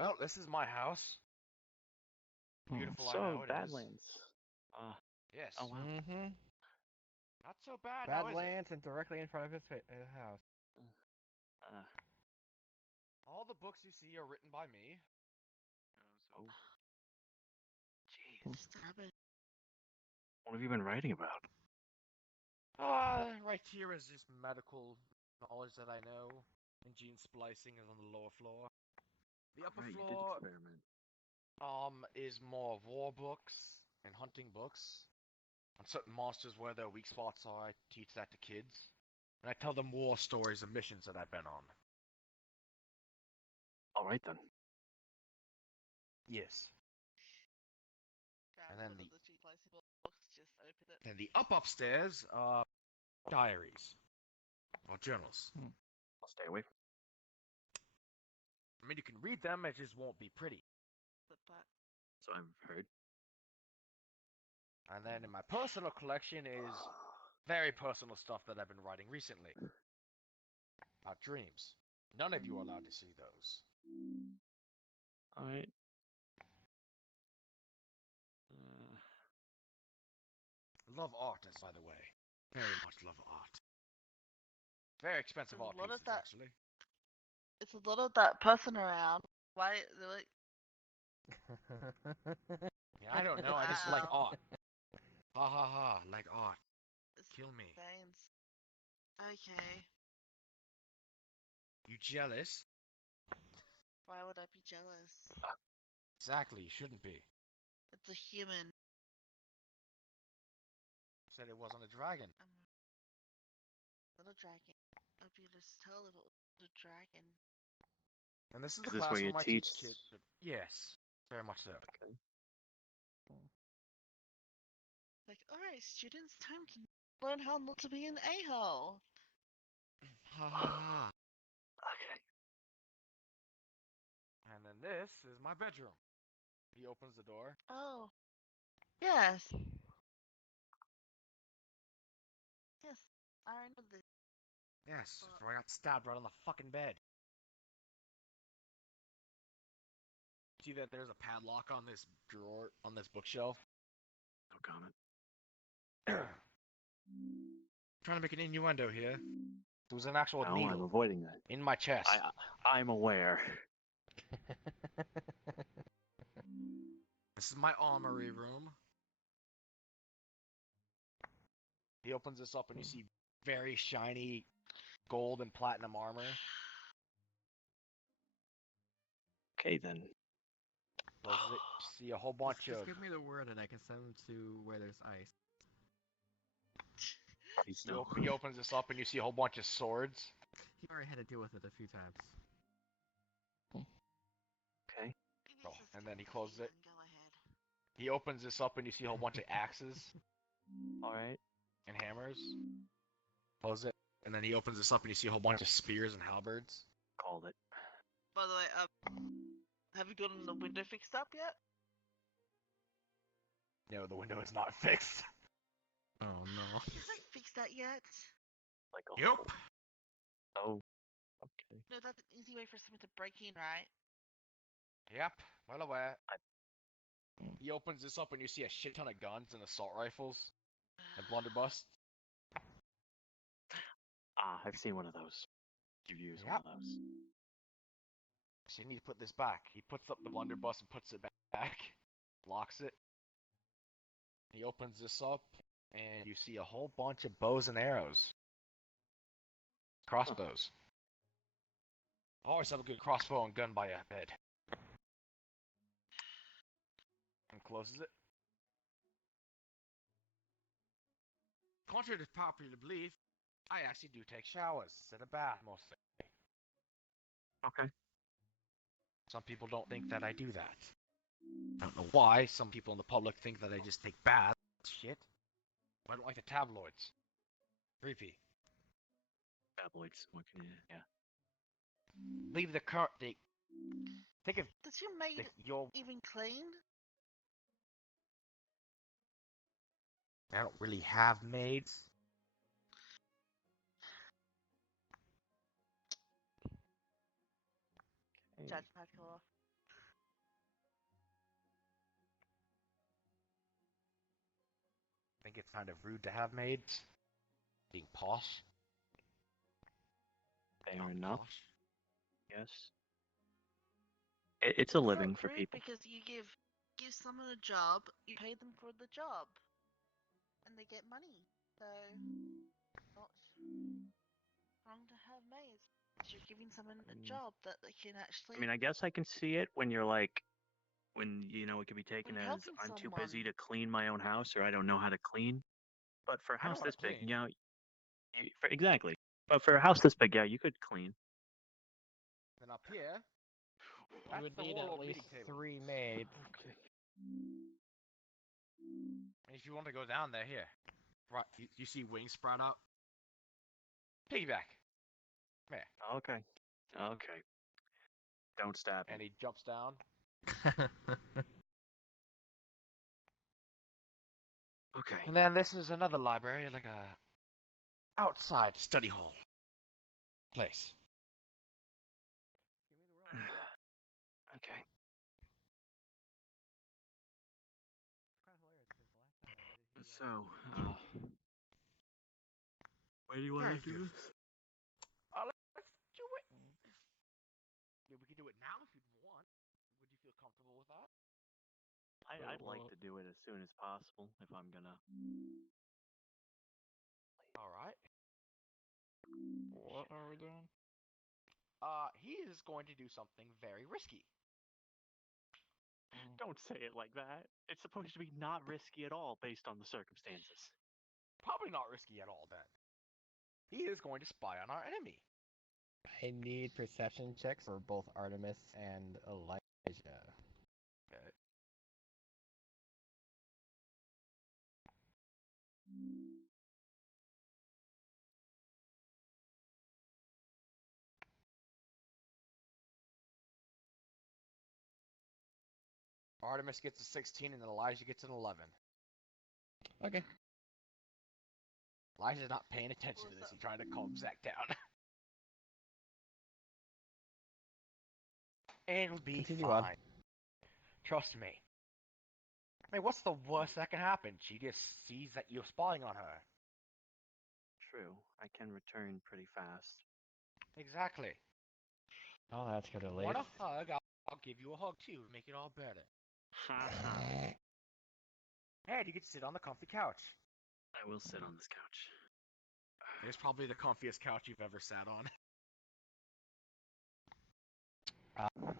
Well, this is my house. Beautiful, I So, know it is. Badlands. Yes. Oh wow. Mm-hmm. Not so bad, now is it? Badlands and directly in front of his house. Uh, All the books you see are written by me. oh, Hmm. jeez. Stop it. What have you been writing about? Right here is just medical knowledge that I know, and gene splicing is on the lower floor. The upper Right, you did floor, experiment. is more war books and hunting books. On certain monsters where their weak spots are, I teach that to kids. And I tell them war stories of missions that I've been on. All right then. Yes. Grab And then one the of the two spicy books, just open it. and the upstairs are diaries or journals. I'll stay away from. I mean, you can read them, it just won't be pretty. Flip back. So I've heard. And then in my personal collection is very personal stuff that I've been writing recently. About dreams. None of you are allowed to see those. All right. Love art, by the way. Very much love art. Very expensive There's art a lot of pieces, that. actually. It's a lot of that person around. Why? Like, Yeah, I don't know, I just like Wow. art. Ha ha ha, like art. it's Kill me. veins. Okay. You jealous? Why would I be jealous? Exactly, you shouldn't be. It's a human. Said it wasn't a dragon. Not a dragon. I'd be able to tell if it was a dragon. And this is the Is this where you classroom I teach teach- kids. Yes, very much so. Okay. Like, alright, students, time to learn how not to be an a-hole. Ha ha ha. Okay. And then this is my bedroom. He opens the door. Oh. Yes. Yes. I remember this. Yes, before I got stabbed right on the fucking bed. See that there's a padlock on this drawer, on this bookshelf? No comment. Trying to make an innuendo here. There was an actual No, I'm needle avoiding that. in my chest. I'm aware. This is my armory room. He opens this up and you see very shiny gold and platinum armor. Okay then. Closes it. You see a whole bunch Just of. give me the word and I can send them to where there's ice. Please no. He opens this up and you see a whole bunch of swords. He already had to deal with it a few times. Okay. Oh, and then he closes it. Go ahead. He opens this up and you see a whole bunch of axes All right. and hammers. Close it. And then he opens this up and you see a whole bunch of spears and halberds. Called it. By the way, have you gotten the window fixed up yet? No, the window is not fixed. Oh no. You haven't fixed that yet. Like a Yup. Oh. Okay. No, that's an easy way for someone to break in, right? Yep, well aware. He opens this up and you see a shit ton of guns and assault rifles and blunderbuss. I've seen one of those. You've used one Yep. of those. So you need to put this back. He puts up the blunderbuss and puts it back. Locks it. He opens this up and you see a whole bunch of bows and arrows. Crossbows. Always have a good crossbow and gun by your bed. And closes it. Contrary to popular belief, I actually do take showers instead of bath mostly. Okay. Some people don't think that I do that. I don't know why. Some people in the public think that I just take baths. Shit. I don't like the tabloids. Creepy. Tabloids. What can you? Yeah. Leave the current. Think of Does your maid your. even clean? I don't really have maids. Okay. Judge back off. think it's kind of rude to have maids. Being posh. Fair Not enough. posh. Yes. It's a It's living not for rude people. because you give someone a job, you pay them for the job, and they get money. So, not wrong to have maids. 'Cause you're giving someone a job that they can actually. I mean, I guess I can see it when you're like, when it could be taken When as helping I'm too busy someone. to clean my own house or I don't know how to clean. But for a I know house how to this big, clean. exactly. But for a house this big, yeah, you could clean. Then up here, You that's would the need warlord at least meeting table. 3 maids. Okay. And if you want to go down there, here. Right, you see wings sprout out? Piggyback. Come here. Okay. Okay. Don't stab And me. he jumps down. Okay. And then this is another library, like a outside study hall place. Okay. So, where do you want Very to do beautiful. this? Let's do it. Yeah, we can do it now if you'd want. Would you feel comfortable with that? I'd like to do it as soon as possible if I'm gonna. All right. What are we doing? He is going to do something very risky. Don't say it like that. It's supposed to be not risky at all based on the circumstances. Probably not risky at all, then. He is going to spy on our enemy. I need perception checks for both Artemis and Elijah. Okay. Artemis gets a 16, and then Elijah gets an 11. Okay. Elijah's not paying attention What to was this. that? He's trying to calm Zach down. It'll be Continue fine. on. Trust me. I mean, what's the worst that can happen? She just sees that you're spying on her. True. I can return pretty fast. Exactly. Oh, that's good at least. Want a hug? I'll give you a hug too. Make it all better. And you can sit on the comfy couch. I will sit on this couch. It's probably the comfiest couch you've ever sat on.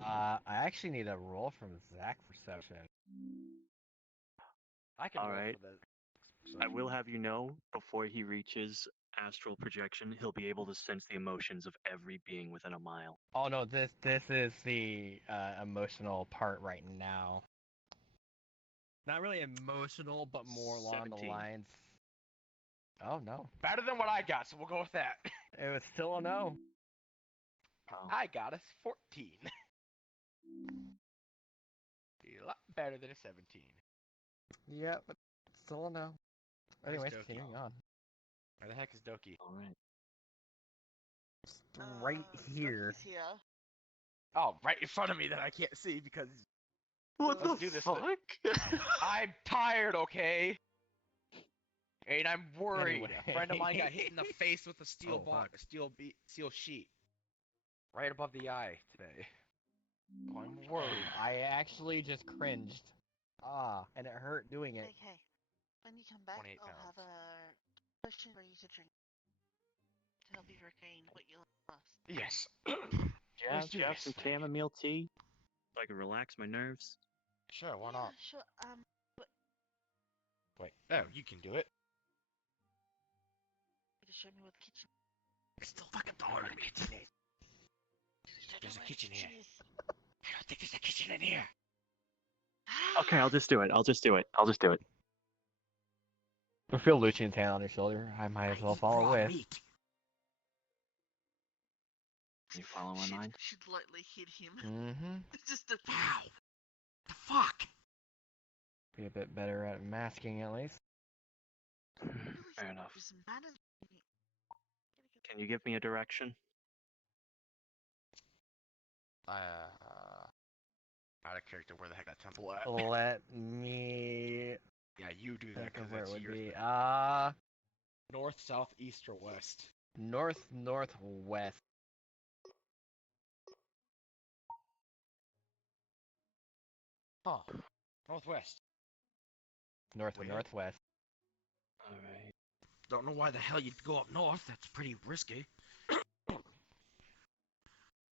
I actually need a roll from Zach perception. I can roll Alright. for the. I will have you know, before he reaches astral projection, he'll be able to sense the emotions of every being within a mile. Oh no, this is the emotional part right now. Not really emotional, but more along the 17. lines. Oh no, Better than what I got, so we'll go with that. it was still a no. Oh. I got a 14. A lot better than a 17. Yeah, but still a no. Where's Anyways, Doki? continuing on. Where the heck is Doki? Alright. Right here. Doki's here. Oh, right in front of me that I can't see because What Let's do this thing. I'm tired, okay? And I'm worried. Anyway. A friend of mine got hit in the face with a steel Oh, fuck. steel sheet. Right above the eye today. So I'm worried. I actually just cringed. And it hurt doing it. Okay. When you come back, 28 I'll pounds. have a potion for you to drink to help you regain what you lost. Yes. Do do you have this some thing. chamomile tea? So I can relax my nerves? Sure, why Yeah, not? sure. Wait. Oh, you can do it. To show me what the kitchen. I still fucking don't know where the kitchen is. There's a Where the kitchen here. is. I don't think there's a kitchen in here. Okay, I'll just do it. I'll just do it. I feel Lucian's hand on your shoulder. I might as well eat follow raw with. meat. You follow my mind? Should lightly hit him. Mm-hmm. Just a. Ow! The fuck? Be a bit better at masking at least. Fair enough. There's some manners. Can you give me a direction? Out of character, where the heck that temple at? Let me. Yeah, you do that Think because of where it to would your be? thing. North, south, east, or west? Northwest. Huh. Northwest. Weird. Northwest. All right. Don't know why the hell you'd go up north. That's pretty risky.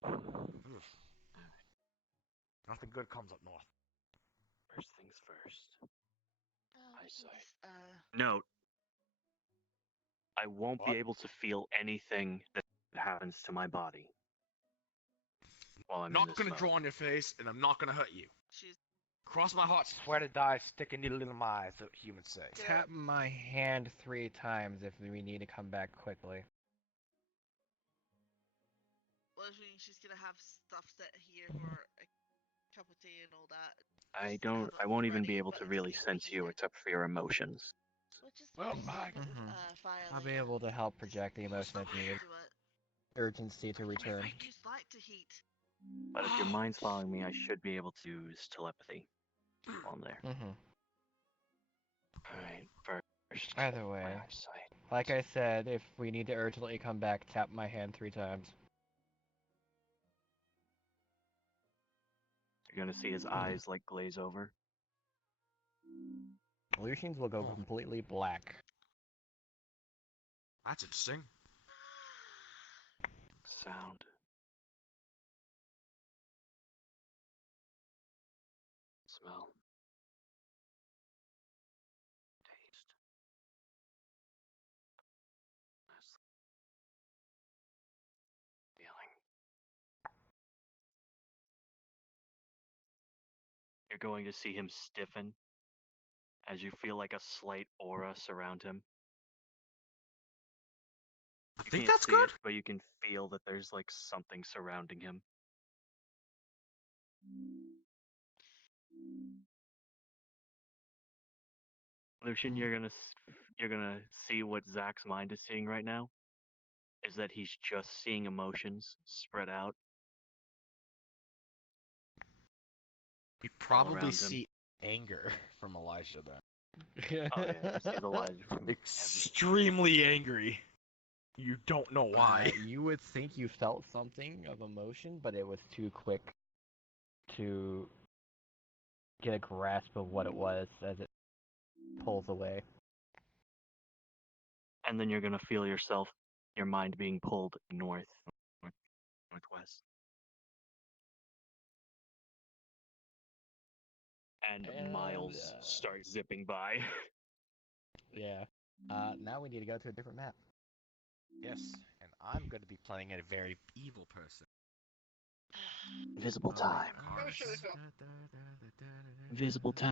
Oof. Nothing good comes up north. First things first. Eyesight. Just, Note, I won't What? be able to feel anything that happens to my body while I'm in Not this gonna mode. draw on your face, and I'm not gonna hurt you. she's Cross my heart, swear to die, stick a needle in my eyes, that humans say. Tap my hand 3 times if we need to come back quickly. well, she's gonna have stuff set here for a cup of tea and all that. I Just have it won't even be ready, able but to if really need sense be, you then- except for your emotions. Well, just Well, save my- it with fire I'll be later. able to help project the emotion if Something needed. to it. Urgency to I return. used light to heat. But if your mind's following me, I should be able to use telepathy while I'm there. Alright, first. Either my way, eyesight. like I said, if we need to urgently come back, tap my hand 3 times. You're gonna see his eyes like glaze over. Lucian's will go Oh. completely black. That's interesting. Sound. Smell. Taste. Feeling. You're going to see him stiffen as you feel like a slight aura surround him. I You think can't that's see good. it, but you can feel that there's like something surrounding him. Lucian, you're gonna see what Zach's mind is seeing right now. Is that he's just seeing emotions spread out. You all probably around him. see anger from Elijah then. Oh yeah, you see the light from Extremely angry. You don't know why. You would think you felt something of emotion, but it was too quick to get a grasp of what it was as it pulls away. and then you're gonna feel your mind being pulled northwest. And miles start zipping by. Yeah. Now we need to go to a different map. Yes, and I'm going to be playing a very evil person. Visible Oh, time. cars. Visible time.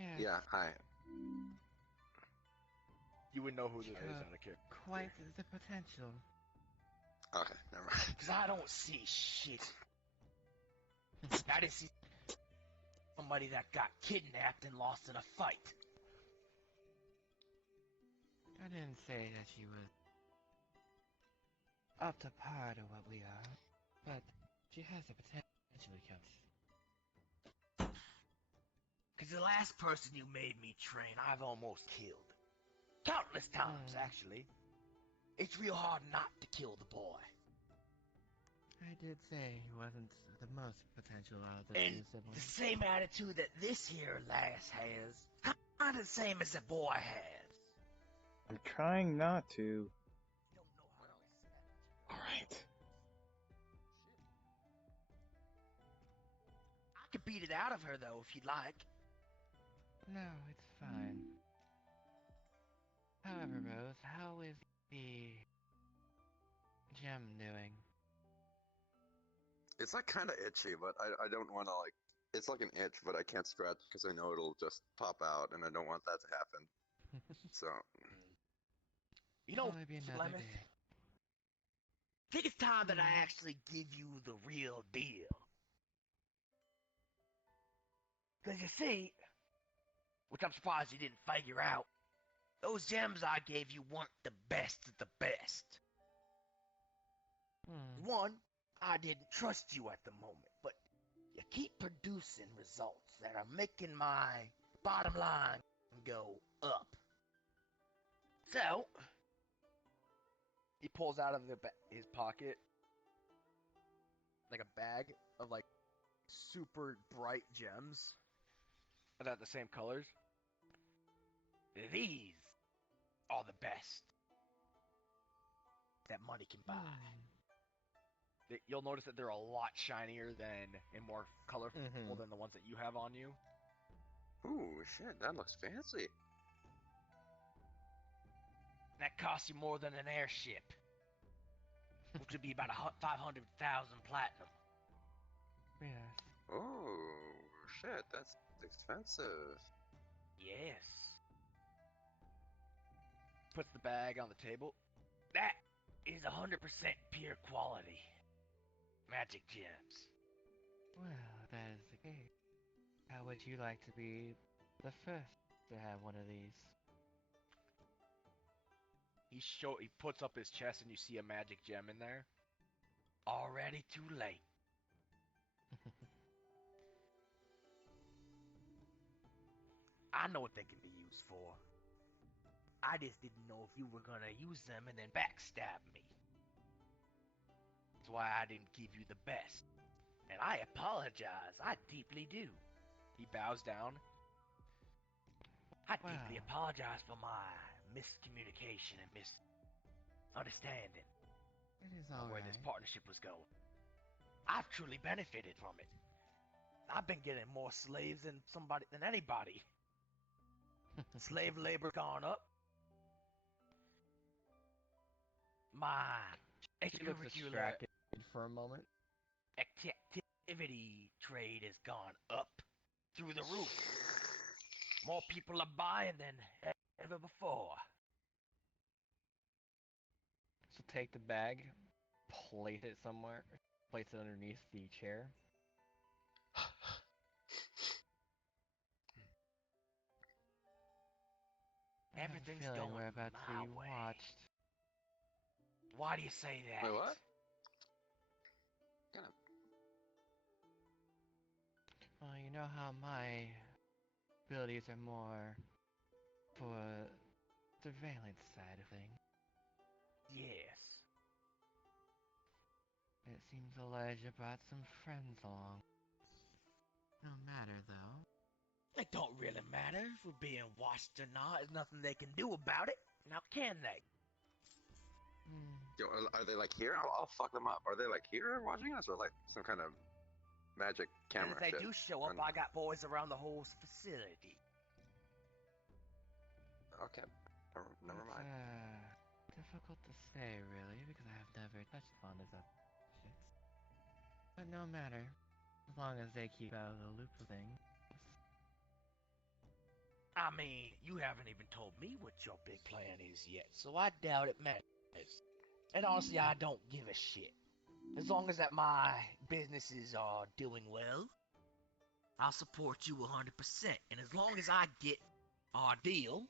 Yes. Yeah, hi. You would know who this Sure. is out of character. Quite the potential. Okay, never mind. Because I don't see shit. I didn't see somebody that got kidnapped and lost in a fight. I didn't say that she was up to par to what we are, but she has the potential to become. Because the last person you made me train, I've almost killed. Countless times, actually. It's real hard not to kill the boy. I did say he wasn't the most potential out of the And two the siblings. same attitude that this here lass has, kind of the same as the boy has. I'm trying not to. You don't know how to respect. Alright. I could beat it out of her, though, if you'd like. No, it's fine. However, Rose, how is the gem doing? It's like kind of itchy, but I don't want to like. It's like an itch, but I can't scratch because I know it'll just pop out, and I don't want that to happen. So You know, Only be another Flemeth, day. I think it's time that I actually give you the real deal. Because you see, which I'm surprised you didn't figure out, those gems I gave you weren't the best of the best. One, I didn't trust you at the moment, but you keep producing results that are making my bottom line go up. So, he pulls out of his pocket like a bag of like super bright gems that are the same colors. These are the best that money can buy. You'll notice that they're a lot shinier than and more colorful than the ones that you have on you. ooh, shit, that looks fancy. That costs you more than an airship, which would be about 500,000 platinum. Yes. Oh, shit, that's expensive. Yes. Puts the bag on the table. That is 100% pure quality magic gems. Well, if that is the case. How would you like to be the first to have one of these? He puts up his chest and you see a magic gem in there. Already too late. I know what they can be used for. I just didn't know if you were gonna use them and then backstab me. That's why I didn't give you the best. And I apologize. I deeply do. He bows down. I deeply Wow. apologize for my miscommunication and misunderstanding It is of where this alright. partnership was going. I've truly benefited from it. I've been getting more slaves than anybody. Slave labor gone up. My He looks extracurricular distracted for a moment. activity trade has gone up through the roof. More people are buying than ever before. So take the bag, place it somewhere, place it underneath the chair. Everything's I have a feeling going we're about to my be way. watched. Why do you say that? Wait, what? Kind of. Well, you know how my abilities are more for surveillance side of things. Yes. It seems Elijah brought some friends along. No matter though. It don't really matter if we're being watched or not. There's nothing they can do about it. Now can they? Yo, are they like here? I'll fuck them up. Are they like here watching us, or like some kind of magic And camera if they shit? do show up, I got boys around the whole facility. Okay, never mind. It's difficult to say really, because I have never touched upon this shit. But no matter, as long as they keep out of the loop of things. I mean, you haven't even told me what your big plan is yet, so I doubt it matters. And honestly, I don't give a shit. As long as that my businesses are doing well, I'll support you 100%. And as long as I get our deal,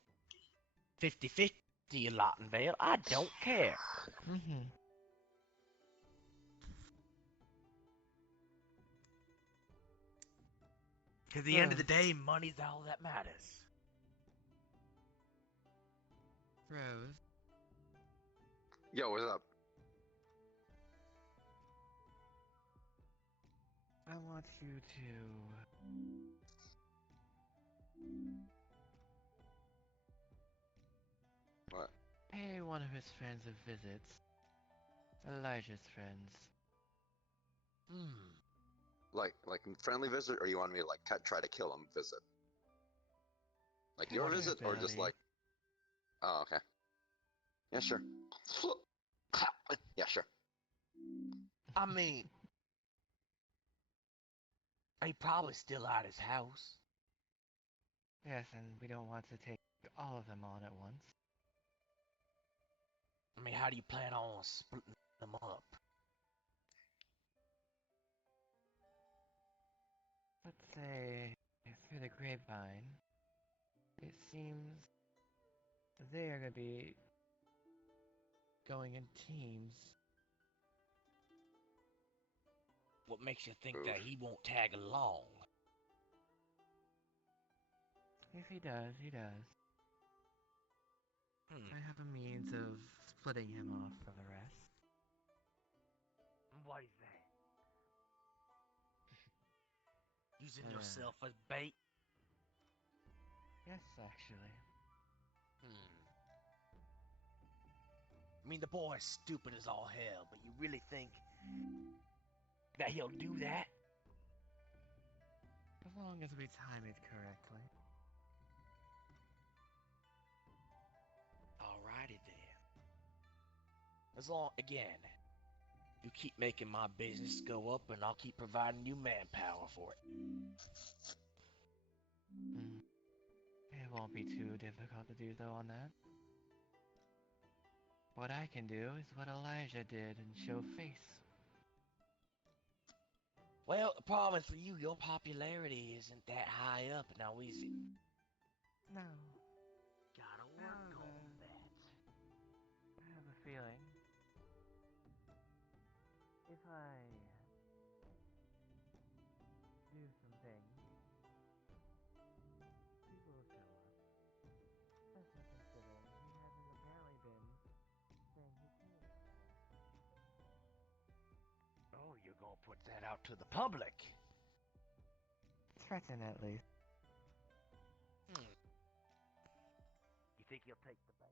50-50 in Lottenvale, I don't care. Mm-hmm. Because at the end of the day, money's all that matters. Rose, Yo, what's up? I want you to What? pay one of his friends a visit. Elijah's friends. Like friendly visit, or you want me to like try to kill him visit? Like your What visit, or just ability? like? Oh, okay. Yeah, sure. Yeah, sure. I mean, he probably still at his house. Yes, and we don't want to take all of them on at once. I mean, how do you plan on splitting them up? Let's say, through the grapevine, it seems they are going to be going in teams. What makes you think Oof. that he won't tag along? If he does, he does. I have a means of splitting him off For the rest. What is that? Using yourself as bait? Yes, actually. I mean, the boy's stupid as all hell, but you really think that he'll do that? As long as we time it correctly. Alrighty then. As long, again, you keep making my business go up and I'll keep providing you manpower for it. It won't be too difficult to do though on that. What I can do is what Elijah did and show face. Well, the problem is for you, your popularity isn't that high up now, is it? No, Gotta I work have on a, that. I have a feeling if I do some things, he will show up. Especially considering he hasn't apparently been saying he cares about us. Oh, you're gonna put that out to the public. Threaten at least. You think he'll take the bait?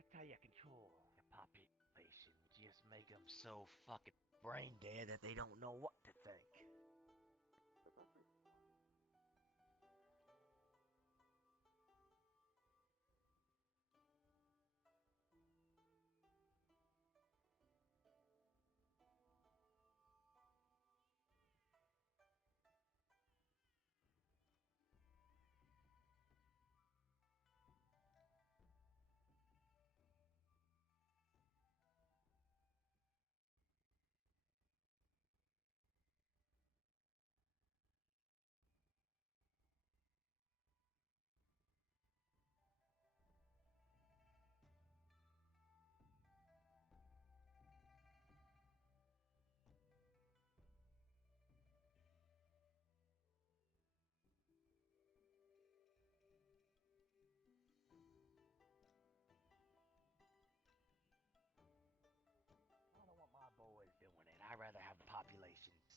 That's how you control the population. Just make them so fucking brain dead that they don't know what to think.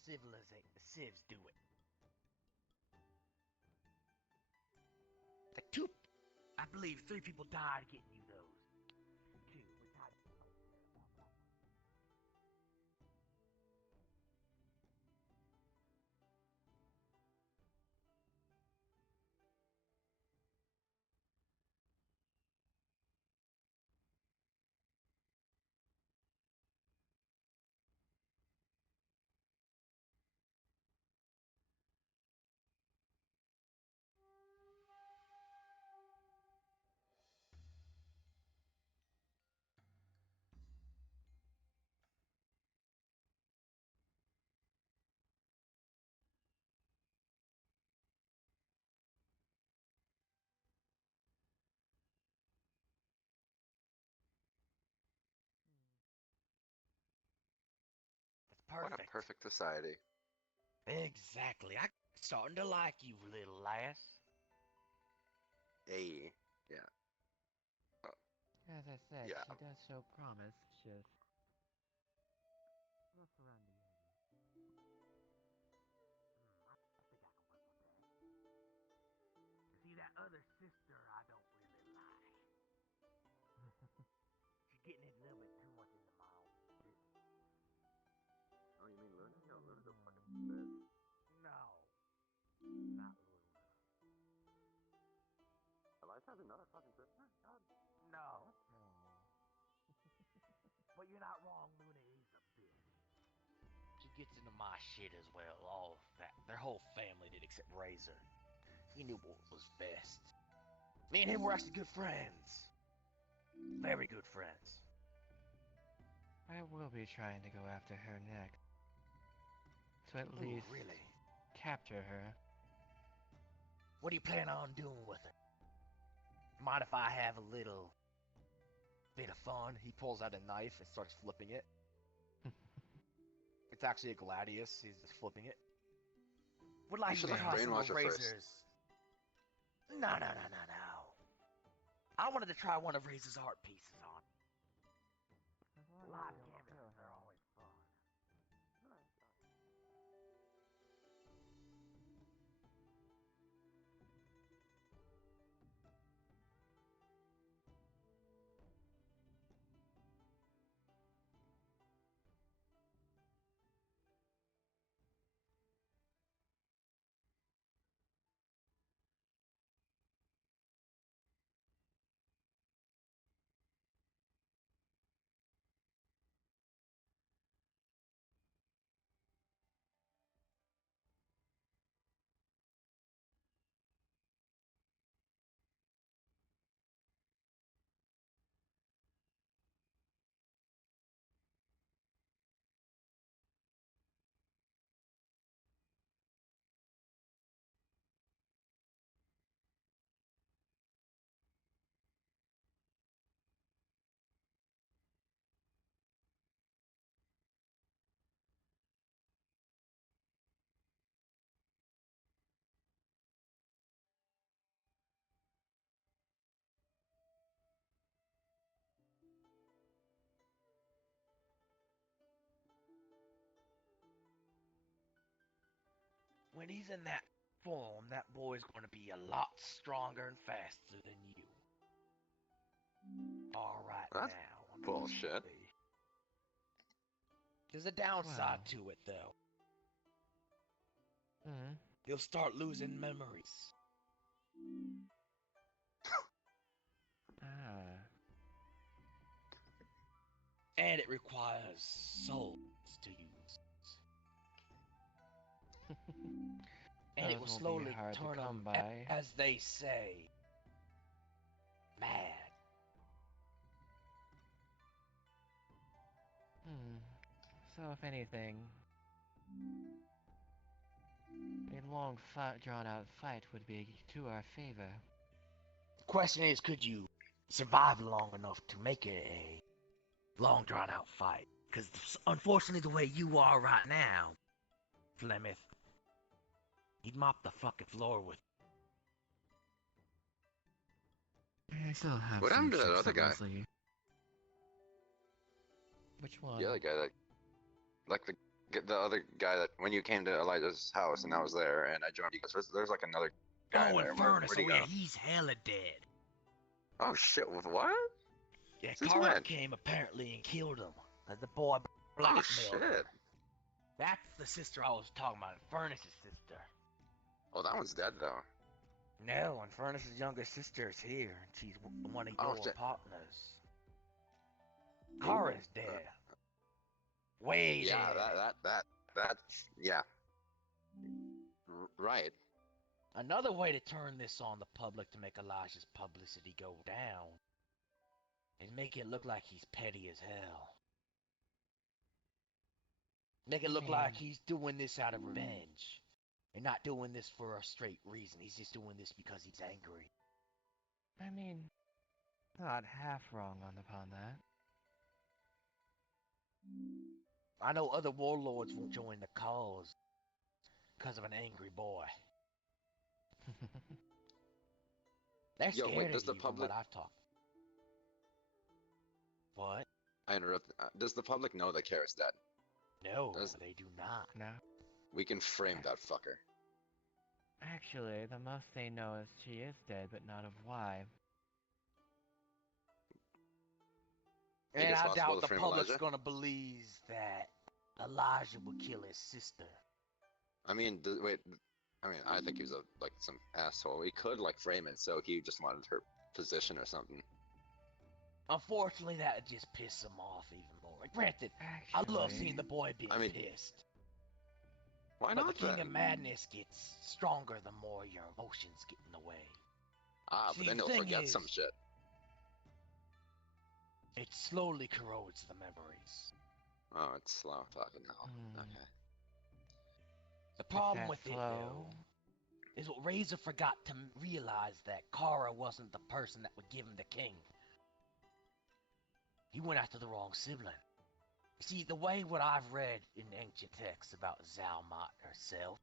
civs do it. Like two, I believe 3 people died getting you those. 2, which I don't care about. That's What a perfect. perfect society. Exactly. I'm starting to like you, little lass. Hey. Yeah. As I said, Yeah. she does show promise. Just rough around the edges. I think I can work with that. See, that other sister I don't really like. She's getting a little bit too much into my own business. Oh, you mean Luna? Yo, Luna's a fucking No, bitch. not Luna. Eliza has another fucking sister? God. No. No. But you're not wrong, Luna is a bitch. She gets into my shit as well, all that. Their whole family did except Razor. He knew what was best. Me and him were actually good friends. Very good friends. I will be trying to go after her next. To at Ooh, least really? capture her. What do you plan on doing with her? Mind if I have a little bit of fun? He pulls out a knife and starts flipping it. It's actually a gladius. He's just flipping it. Would You like should to like try some brainwash of her first. Razor's. No. I wanted to try one of Razor's art pieces on. As long as Live you don't cameras, kill they're her. always fun. When he's in that form, that boy's going to be a lot stronger and faster than you. All right That's now, bullshit. unfortunately. There's a downside Well. to it, though. Hmm. He'll start losing memories. Ah. And it requires souls to use. And it Those will won't be slowly hard to turn come him, by. as they say, mad. Hmm. So if anything, a long drawn-out fight would be to our favor. The question is, could you survive long enough to make it a long drawn out fight? Because unfortunately, the way you are right now, Flemeth, you'd mop the fucking floor with. I still have What some happened to that ships other up guy? my sleeve. Which one? The other guy that, like the other guy that when you came to Elijah's house and I was there and I joined you guys. There's like another guy Oh, there. Infernus. Where'd he Oh, go? yeah, he's hella dead. Oh shit! With what? Yeah, Since Kara when? came apparently and killed him. The boy Oh blackmailed him. shit! That's the sister I was talking about, Infernus' sister. Oh, that one's dead though. No, Infernus' younger sister is here, and she's one of Oh your shit! partners. Ooh, Kara's dead. Way yeah, dead. that's yeah. Right. Another way to turn this on the public to make Elijah's publicity go down is make it look like he's petty as hell. Make it look like he's doing this out of revenge. And not doing this for a straight reason. He's just doing this because he's angry. I mean, not half wrong upon that. I know other warlords won't join the cause because of an angry boy. They're Yo, scared wait, of does the you from public- what I've talked. What? I interrupt. Does the public know that Kara's dead? No, Does- they do not. No. We can frame that fucker. Actually, the most they know is she is dead, but not of why. Think And it's I possible doubt to the frame public's Elijah? gonna believe that Elijah would kill his sister. I mean, wait. I mean, I think he was some asshole. We could like frame it so he just wanted her position or something. Unfortunately, that would just piss him off even more. Granted, I love seeing the boy being I mean, pissed. Why But not the King then? of Madness gets stronger the more your emotions get in the way. Ah, See, but then the he'll thing forget is, some shit. It slowly corrodes the memories. Oh, it's slow talking now. Hmm. Okay. The problem that with it, slow? though, is what Razor forgot to realize that Kara wasn't the person that would give him the king. He went after the wrong sibling. See, the way what I've read in ancient texts about Zalmat herself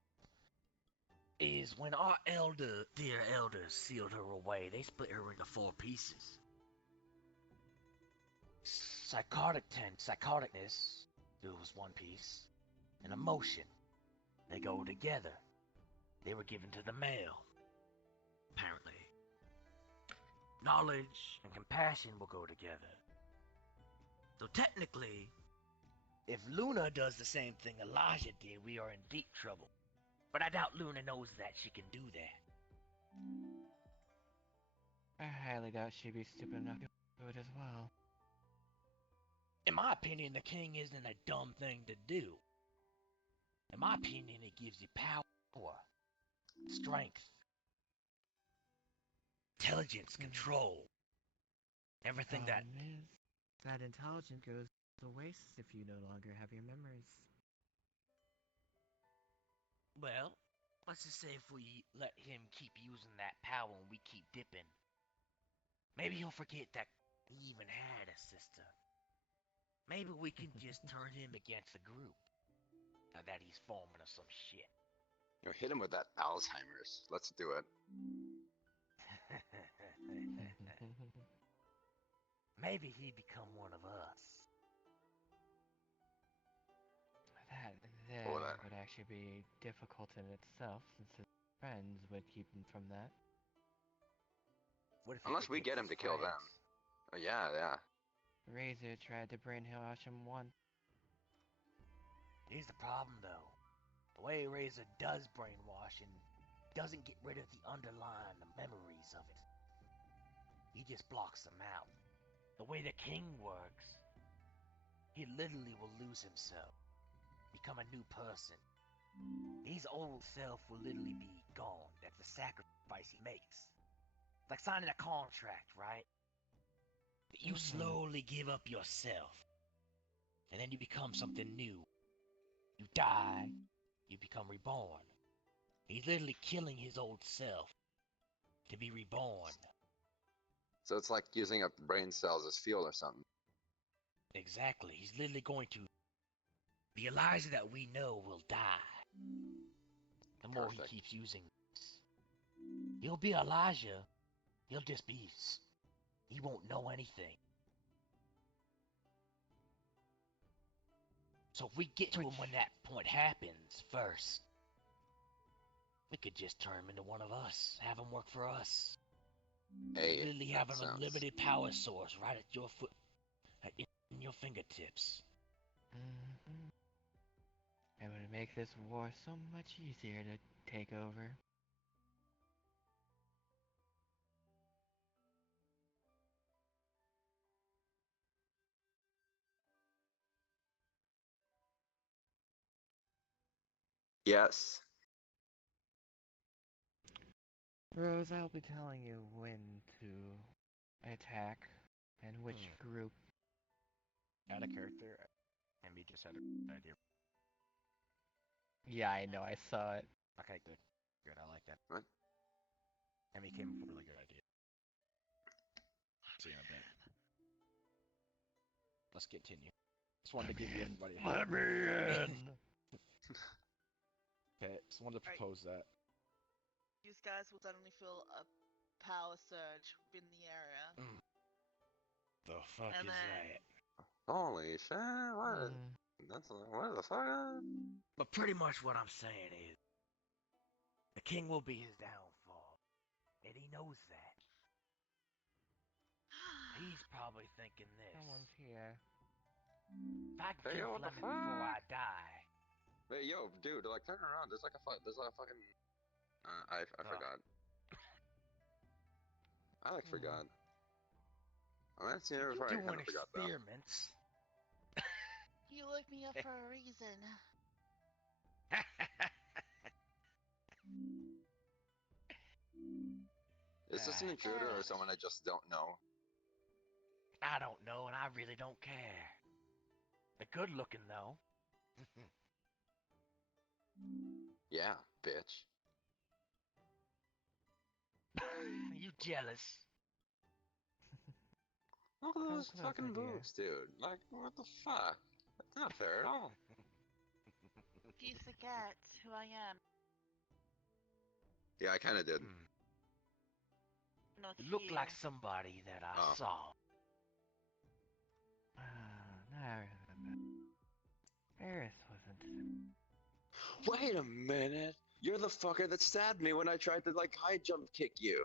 is when our dear elders sealed her away, they split her into 4 pieces. Psychoticness, it was 1 piece, and emotion, they go together. They were given to the male, apparently. Knowledge and compassion will go together. So technically, if Luna does the same thing Elijah did, we are in deep trouble. But I doubt Luna knows that she can do that. I highly doubt she'd be stupid enough to do it as well. In my opinion, the king isn't a dumb thing to do. In my opinion, it gives you power, strength, intelligence, control. Everything that... Problem is, that intelligence goes to waste if you no longer have your memories. Well, let's just say if we let him keep using that power and we keep dipping, maybe he'll forget that he even had a sister. Maybe we can just turn him against the group. Now that he's forming of some shit. You know, hit him with that Alzheimer's. Let's do it. Maybe he'd become one of us. That Or that. would actually be difficult in itself, since his friends would keep him from that. What if he Unless we forgets get him his to kill them. friends? Oh, yeah. Razor tried to brainwash him once. Here's the problem, though. The way Razor does brainwashing doesn't get rid of the underlying memories of it. He just blocks them out. The way the king works, he literally will lose himself, become a new person. His old self will literally be gone. That's the sacrifice he makes. It's like signing a contract, right? But you slowly give up yourself, and then you become something new. You die, you become reborn. He's literally killing his old self to be reborn. So it's like using up brain cells as fuel or something. Exactly. He's literally going to... The Elijah that we know will die. The more Perfect. he keeps using this. He'll be Elijah. He'll just be... He won't know anything. So if we get to him when that point happens first, we could just turn him into one of us. Have him work for us. Hey, Literally that have an sounds. unlimited power source right at your foot, in your fingertips. Mm-hmm. It would make this war so much easier to take over. Yes. Rose, I'll be telling you when to attack and which group. Out of character, Emmy just had an idea. Yeah, I know, I saw it. Okay, good. Good, I like that. What? Emmy came up with a really good idea. See you in a bit. Let's continue. Just wanted to give you everybody a Let me in! Okay, just wanted to propose that. You guys will suddenly feel a power surge within the area. The fuck And is then- that? Holy shit! What? Mm. What the fuck? But pretty much what I'm saying is, the king will be his downfall, and he knows that. He's probably thinking this. Someone's here. If I can Hey, kill what the Fleming before fuck? I die, Hey, yo, dude, like, turn around. There's like a fucking. I forgot. I forgot. I mean, seen it you before. I kind doing of forgot though. experiments. You looked me up for a reason. Is this an intruder or someone I just don't know? I don't know, and I really don't care. They're good looking, though. Yeah, bitch. You jealous? Look at Come those closer, fucking dear. boobs, dude. Like, what the fuck? That's not fair at all. You forget who I am. Yeah, I kind of did. Not You look here. like somebody that I Oh. saw. Now I remember. Eris wasn't. Wait a minute. You're the fucker that stabbed me when I tried to, like, high jump kick you.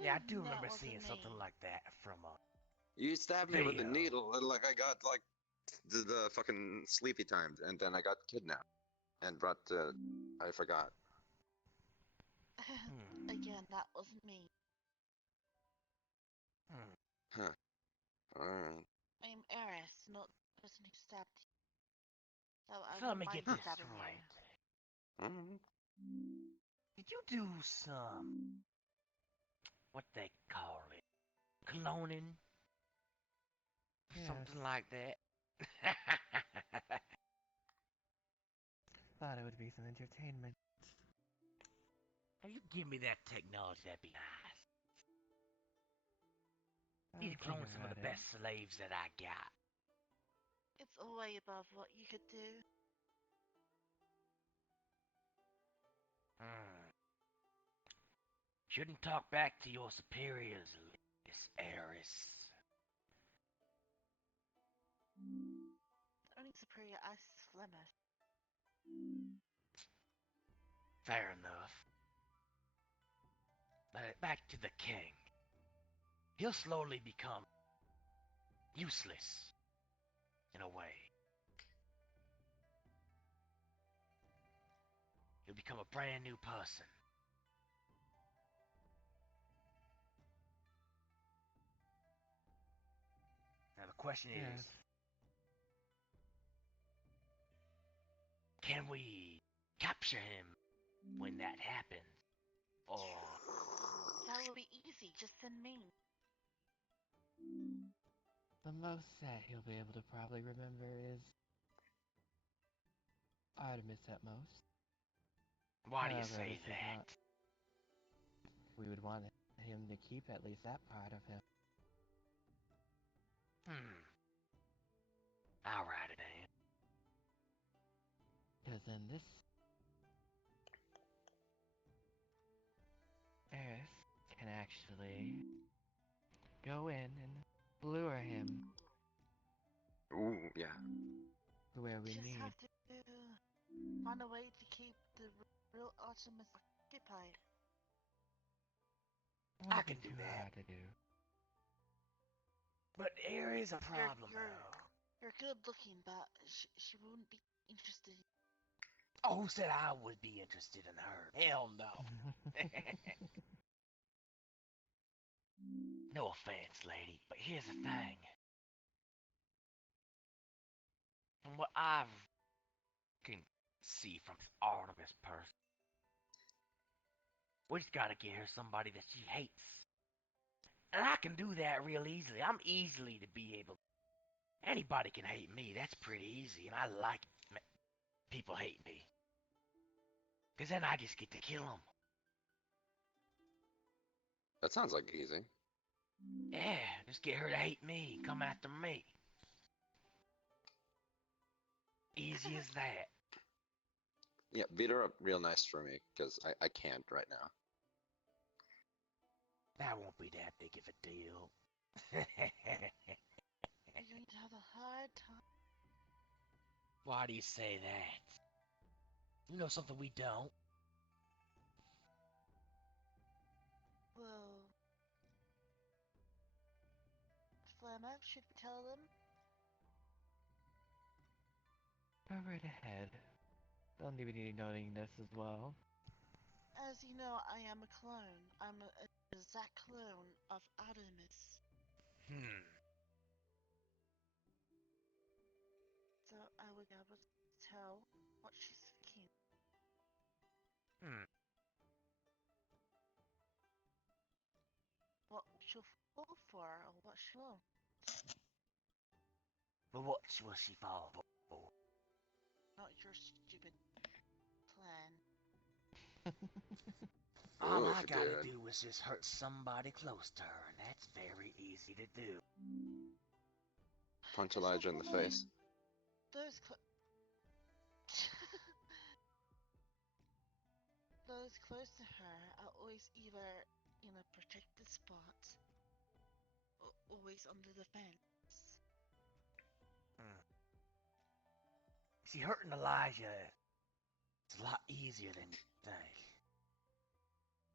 Yeah, I do That remember wasn't seeing me. something like that from You stabbed me with a Video. needle, and, like, I got, like, the fucking sleepy timed, and then I got kidnapped. And brought to. I forgot. Again, that wasn't me. Huh. Alright. I am Eris, not the person who stabbed you. So I So let wouldn't me mind get this stabbing straight. Alright. Did you do some, what they call it, cloning? Yes. Something like that? Thought it would be some entertainment. If you give me that technology, that'd be nice. Need to I'll clone think some of about the it. best slaves that I got. It's way above what you could do. Shouldn't talk back to your superiors, Miss Eris. The only superior ice is Flemish. Fair enough. But back to the king. He'll slowly become useless, in a way. He'll become a brand new person. Now the question is, Yes. can we capture him when that happens? Or That would be easy, just send me. The most that he'll be able to probably remember is Artemis at most. why do you However, say this is that? not- We would want him to keep at least that part of him. I'll write it in. Because then this Eris can actually go in and lure him Ooh, yeah. The way we Just need. have to find a way to keep the real Artemis occupied. I Won't be can do too that. hard to do. But there is a You're problem, you're though. you're good looking, but she wouldn't be interested. Oh, who said I would be interested in her? Hell no. No offense, lady, but here's the thing. From what I've can see from this Artemis person, we just gotta get her somebody that she hates. And I can do that real easily. I'm easily to be able. Anybody can hate me. That's pretty easy, and I like people hate me. Cause then I just get to kill them. That sounds like easy. Yeah, just get her to hate me. Come after me. Easy as that. Yeah, beat her up real nice for me, because I can't right now. That won't be that big of a deal. You're going to have a hard time. Why do you say that? You know something we don't? Well, Flammo, should we tell them? Go right ahead. They'll be noting this as well. As you know, I am a clone. I'm a exact clone of Artemis. So I will be able to tell what she's thinking. What she'll fall for, or what she won't. But what will she fall for? Not your stupid plan. All Ooh, I gotta dude. do is just hurt somebody close to her, and that's very easy to do. Punch As a Elijah in the woman, face. those those close to her are always either in a protected spot or always under the fence. See, hurting Elijah is a lot easier than you think.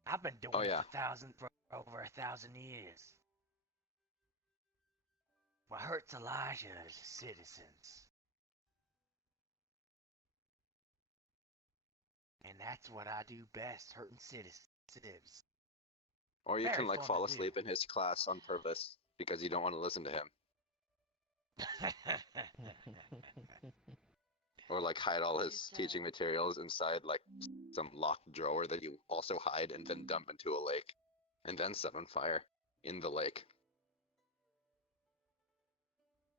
I've been Oh doing it yeah. for over 1,000 years. What hurts Elijah is citizens. And that's what I do best, hurting citizens. Or you Very can like fun to fall do. asleep in his class on purpose because you don't want to listen to him. Or like hide all his teaching materials inside like some locked drawer that you also hide and then dump into a lake. And then set on fire in the lake.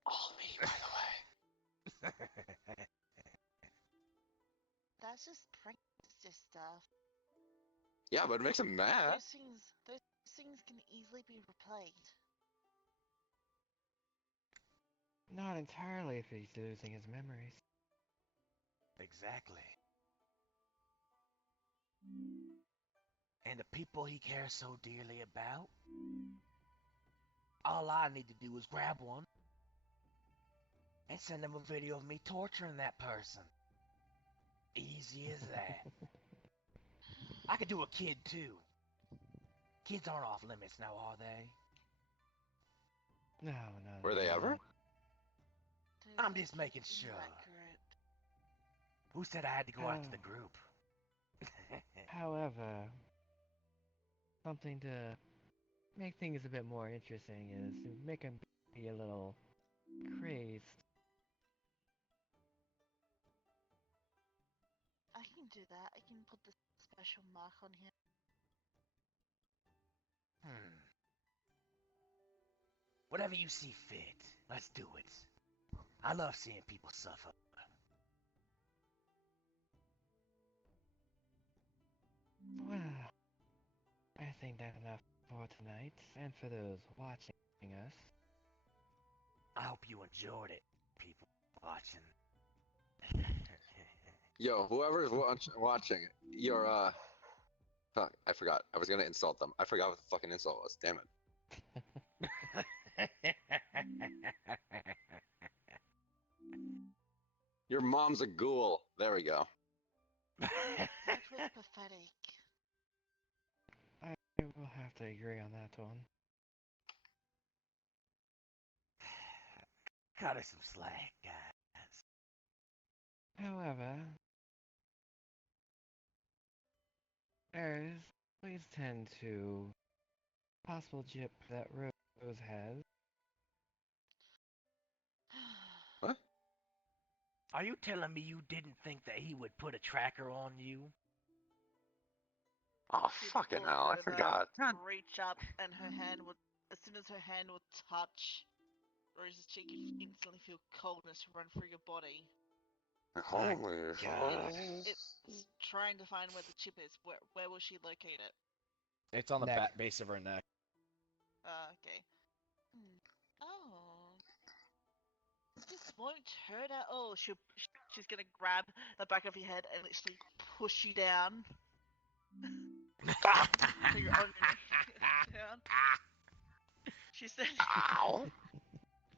All me, by the way. That's just prankster stuff. Yeah, but it makes him mad. Those things can easily be replayed. Not entirely if he's losing his memories. Exactly. And the people he cares so dearly about, all I need to do is grab one and send him a video of me torturing that person. Easy as that. I could do a kid too. Kids aren't off limits now, are they? No, no. Were they ever? There's I'm no just making kids in sure. that group. Who said I had to go out to the group? However, something to make things a bit more interesting is to make him be a little crazed. I can do that. I can put the special mark on him. Whatever you see fit, let's do it. I love seeing people suffer. Well, I think that's enough for tonight, and for those watching us. I hope you enjoyed it, people watching. Yo, whoever's watching, you're fuck, I forgot. I was gonna insult them. I forgot what the fucking insult was. Damn it. Your mom's a ghoul. There we go. That was pathetic. I will have to agree on that one. Cut us some slack, guys. However, bears, please tend to possible jip that Rose has. What? Are you telling me you didn't think that he would put a tracker on you? Oh, She'd fucking walk hell, I over, forgot. God. reach up, and her hand would, as soon as her hand would touch Rose's cheek, you'd instantly feel coldness run through your body. Holy God. It's trying to find where the chip is. Where will she locate it? It's on the Neck. base of her neck. Okay. Oh. This won't hurt at all. She's gonna grab the back of your head and literally push you down. So you're on your neck down. She said Ow.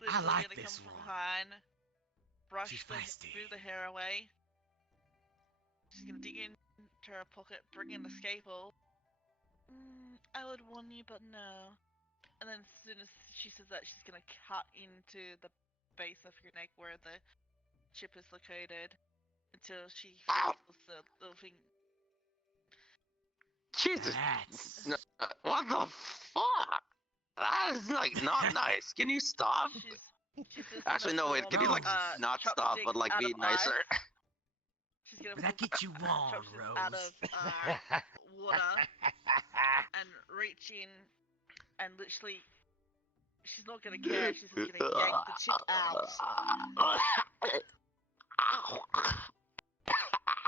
literally like gonna this come from one. behind, brush She's feisty. move the hair away. She's gonna dig into her pocket, bring in the scalpel. I would warn you, but no. And then as soon as she says that, she's gonna cut into the base of your neck where the chip is located until she feels the little thing. Jesus. That's... No, what the fuck? That is like not nice. Can you stop? She's just Actually, gonna no, wait. Can you like No. not stop, but like be nicer? She's gonna That pull gets you on, chopsticks Rose. out of water and reach in and literally, she's not gonna care. She's just gonna yank the chip out.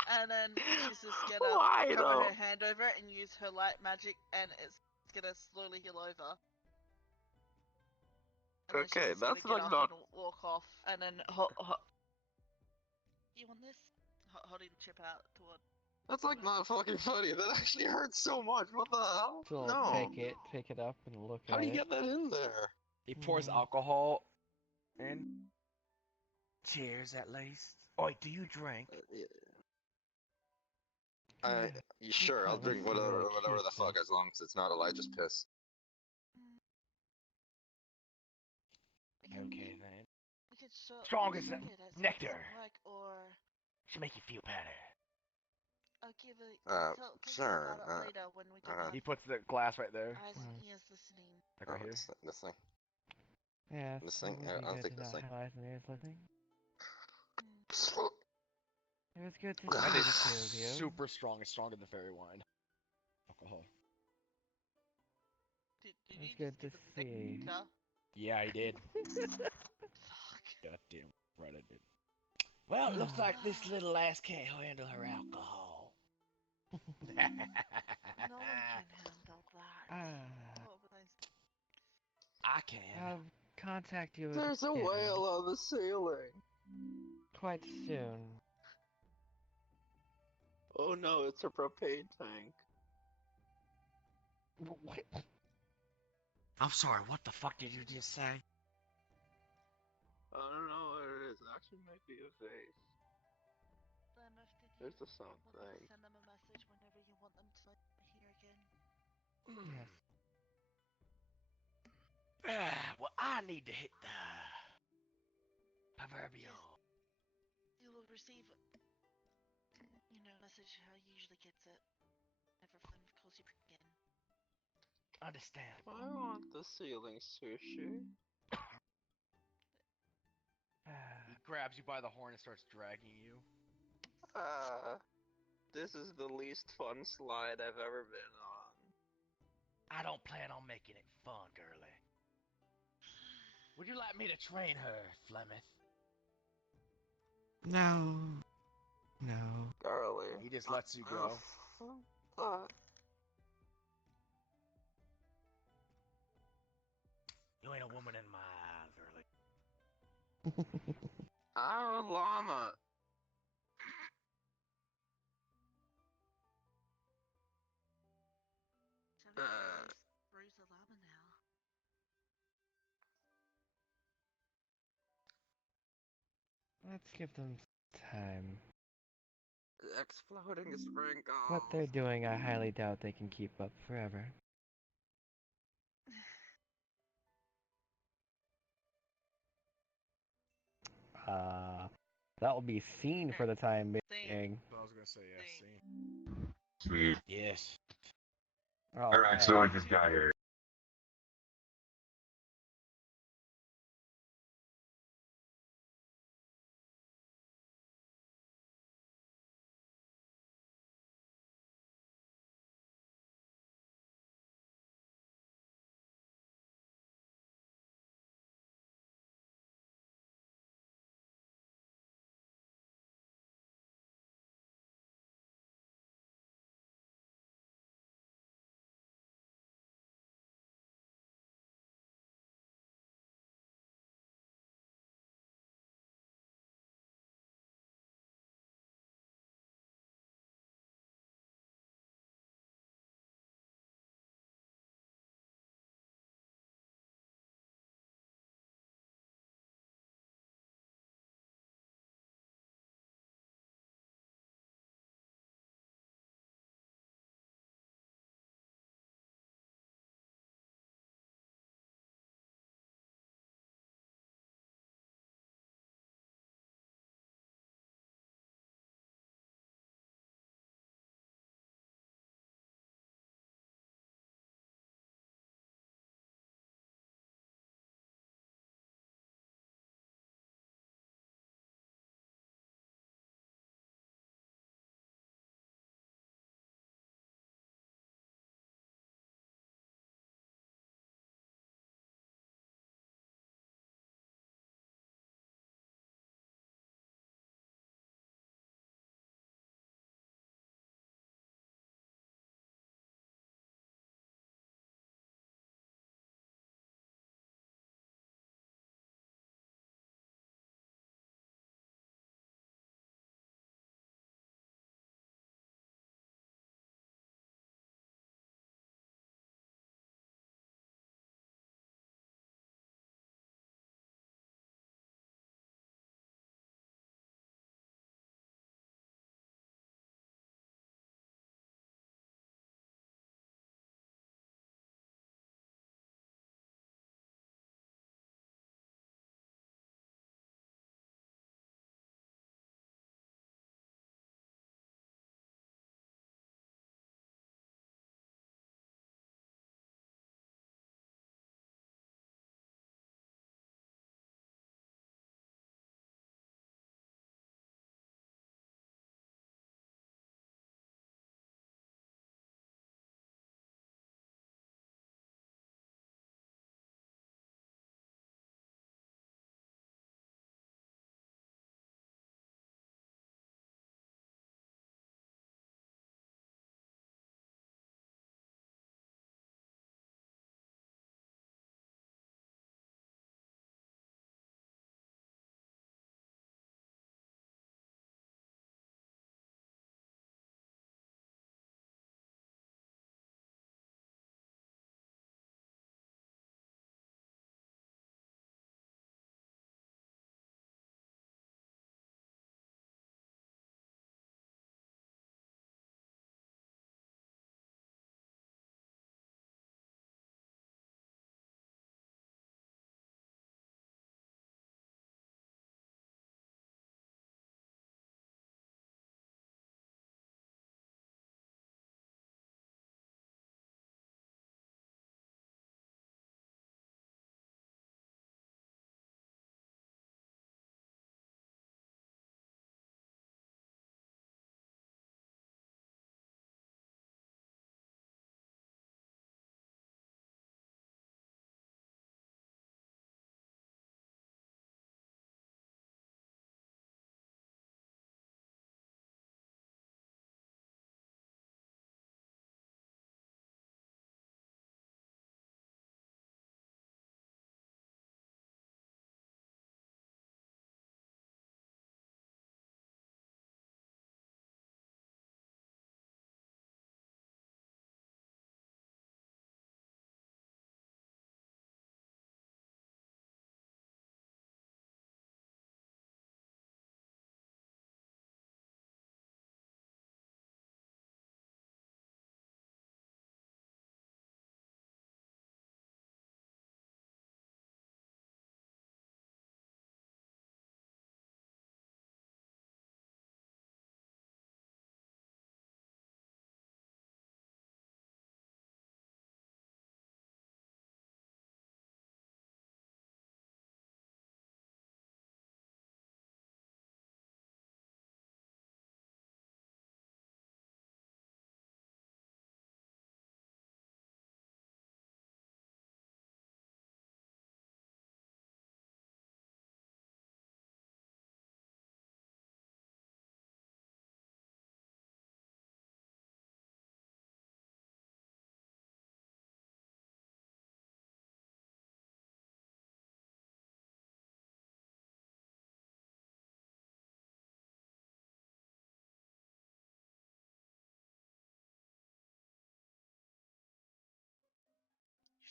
And then she's just gonna Why, cover though? her hand over it and use her light magic, and it's gonna slowly heal over. And then Okay, she's just that's gonna get like up not. and walk off, and then you want this? Holding the chip out toward. That's like not fucking funny. That actually hurts so much. What the hell? She'll No. pick it up and look How at do you it. get that in there? He pours alcohol in. Cheers, at least. Oi, do you drink? Sure, I'll drink Really whatever the cute, fuck, though. as long as it's not Elijah's piss. Okay then. We could Strong as drink it as nectar. some work, or Should make you feel better. I'll give it. Tell Sure. about it later when we don't have He puts the glass right there. eyes and ears listening. Like right here. This thing. Yes, This it thing? would Yeah, be I'll good take to this not thing. have eyes and ears listening. Mm. It was good to God. see It the is two of you. super strong. It's stronger than fairy wine. Alcohol. Did It's you good just give to them see. nectar? Yeah, I did. Fuck. Goddamn right, I did. Well, it looks like this little ass can't handle her alcohol. No one can handle that. What were those? I can. I'll contact you There's a again whale on the ceiling. quite soon. Oh no, it's a propane tank. What? I'm sorry, what the fuck did you just say? I don't know what it is. Actually, might be a vase. There's the Want me to something. send them a message whenever you want them to hear again? Yes. Well, I need to hit the proverbial. You will receive, message how he usually gets it. Never for them calls you again. Understand. I want the ceiling sushi. He grabs you by the horn and starts dragging you. This is the least fun slide I've ever been on. I don't plan on making it fun, girlie. Would you like me to train her, Flemeth? No. No. Girly. He just lets you go. You ain't a woman in my eyes, girlie. I'm a llama. Shall we bruise the llama now? Let's give them time. Exploding sprinkles. What they're doing, I highly doubt they can keep up forever. That will be seen for the time Seen. being. So I was gonna say, yeah, Same. scene. Sweet. Yes. Alright, so I just got here.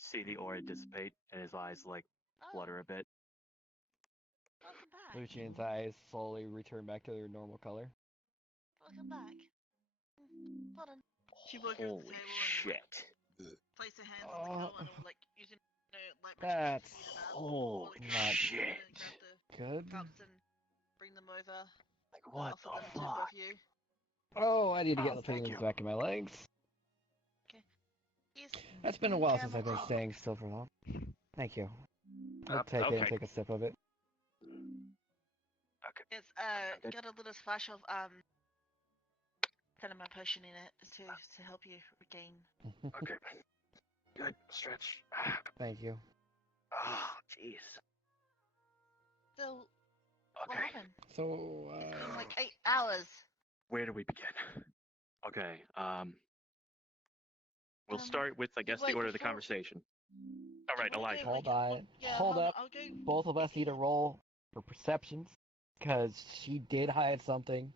see the aura dissipate, and his eyes like flutter a bit. Welcome back. Lucian's eyes slowly return back to their normal color. Welcome back. Hold on. She walks over to the Holy table and like, shit! place her hands on the kettle and like using light That's to heat it up. Holy Or, like, not shit! and grab the good. cups and bring them over. Like what Offer the them to fuck? both of you. Oh, I need to get Oh, the thank things you. back in my legs. Here's That's been a while since caramel I've been tea. staying still for long. Thank you. I'll take it and okay. take a sip of it. Okay. It's good. got a little splash of kind of my potion in it to help you regain. Okay. Good. Stretch. Thank you. Oh, jeez. So what Okay. happened? So, It's been like 8 hours. Where do we begin? Okay. We'll start with, I guess, the wait, order of the before- conversation. All right, wanna go, Elijah. like, hold on. Hold up. I'll go. Both of us need a roll for perceptions, because she did hide something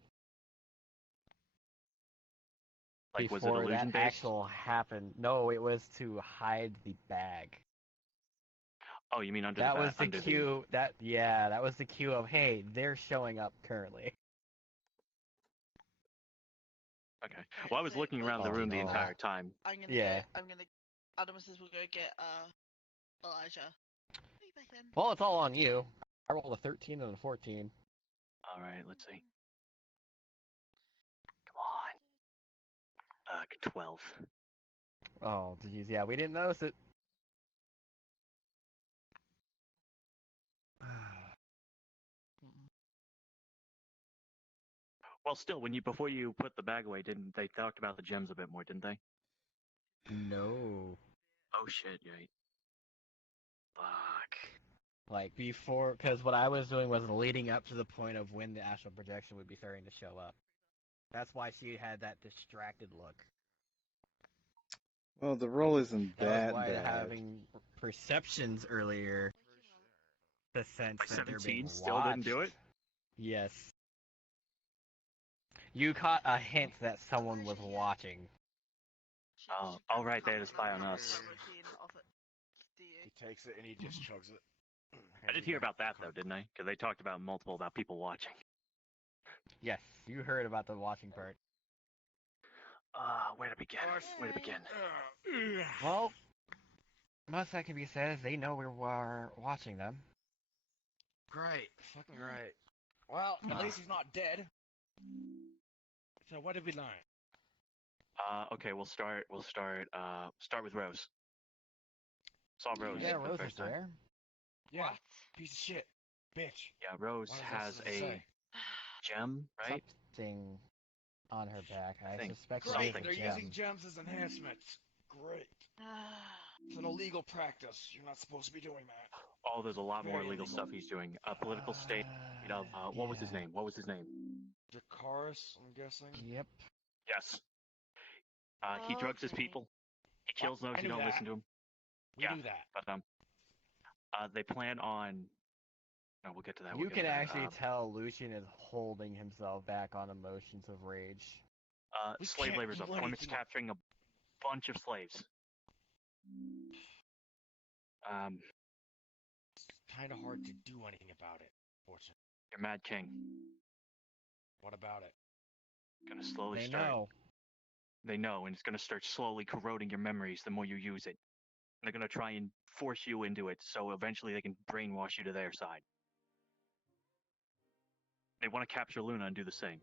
Like, was it before that illusion based? actual happened. No, it was to hide the bag. Oh, you mean under That the was the under cue. That was the cue of, hey, they're showing up currently. Okay. Well, I was so, looking like, around the Oh, room the no. entire time. I'm gonna Yeah. go. Adamus will go get Elijah. Be back then. Well, it's all on you. I rolled a 13 and a 14. All right, let's see. Come on. 12. Oh, geez, yeah, we didn't notice it. Well, still, before you put the bag away, didn't they talked about the gems a bit more, didn't they? No. Oh shit, right. Fuck. Like before, because what I was doing was leading up to the point of when the astral projection would be starting to show up. That's why she had that distracted look. Well, the roll isn't That was that why bad. having perceptions earlier, the sense By that they're being 17 still didn't do watched. it? Yes. You caught a hint that someone was watching. Oh, all right, they had a spy on us. He takes it and he just chugs it. I did hear about that though, didn't I? Because they talked about about people watching. Yes, you heard about the watching part. Where to begin? Where to begin? Well, most that can be said is they know we were watching them. Great, fucking great. Well, at least he's not dead. So what did we learn? Okay, we'll start with Rose. Saw Rose Yeah, for the Rose is first time. there. Yeah, What? piece of shit, bitch. Yeah, Rose What has else does it a say? gem, right? Something on her back. I Thing. suspect it Great, is a they're gem. using gems as enhancements. Great. It's an illegal practice. You're not supposed to be doing that. Oh, there's a lot more Very illegal illegal. stuff he's doing. A political state of what was his Yeah. name? What was his name? Dracaris, I'm guessing. Yep. Yes. He drugs his Okay. people. He kills those I who knew don't that. listen to him. We Yeah. knew that. But they plan on. No, we'll get to that. You can actually tell Lucian is holding himself back on emotions of rage. We slave can't labor's do up. Clement's anything. capturing a bunch of slaves. It's kind of hard to do anything about it, fortunately. You're Mad King. What about it? Gonna slowly They start. know. They know, and it's gonna start slowly corroding your memories the more you use it. They're gonna try and force you into it, so eventually they can brainwash you to their side. They want to capture Luna and do the same.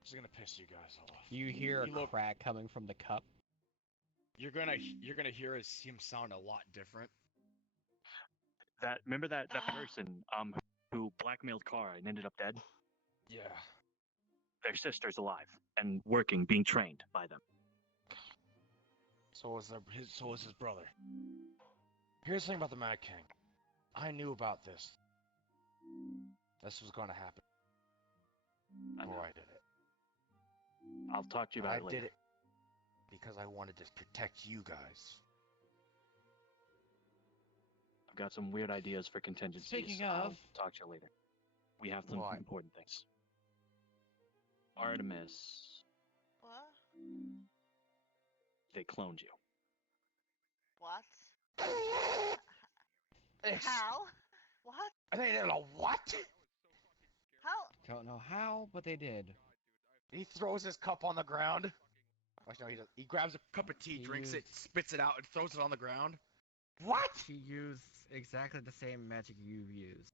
This is gonna piss you guys off. You hear a You look- crack coming from the cup. You're gonna hear him sound a lot different. Remember that person who blackmailed Kara and ended up dead? Yeah. Their sister's alive and working, being trained by them. So was his brother. Here's the thing about the Mad King. I knew about this. This was gonna happen before I did it. I'll talk to you But about I it later. did it because I wanted to protect you guys. I've got some weird ideas for contingencies. Speaking I'll of- talk to you later. We have some What? important things. Artemis, What? they cloned you. How? What? They did a what? How? Don't know how, but they did. He throws his cup on the ground. Actually, no, he does. He grabs a cup of tea, He drinks it, used- spits it out, and throws it on the ground. What? He used exactly the same magic you've used.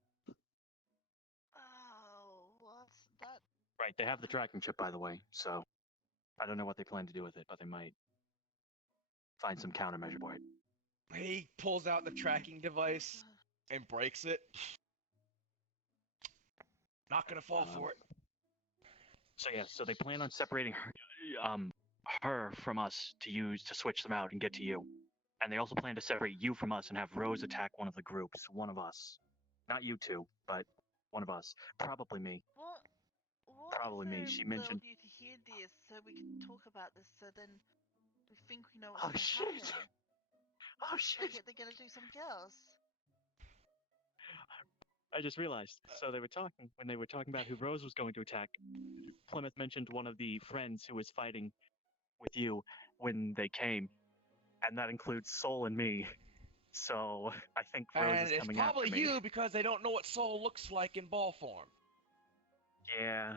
Oh, what's that? Right, they have the tracking chip, by the way, so I don't know what they plan to do with it, but they might find some countermeasure for it. He pulls out the tracking device and breaks it. Not gonna fall for it. So yeah, so they plan on separating her from us to switch them out and get to you. And they also plan to separate you from us and have Rose attack one of the groups, one of us. Not you two, but one of us. Probably me. What? What Probably if me. they She want mentioned. you to hear this so we can talk about this so then we think we know Oh what's shit! gonna happen? Oh shit! Like they're gonna do something else. I just realized. So they were talking when they were talking about who Rose was going to attack. Plymouth mentioned one of the friends who was fighting with you when they came, and that includes Soul and me. So I think Rose And is it's coming probably after me. you because they don't know what Soul looks like in ball form. Yeah,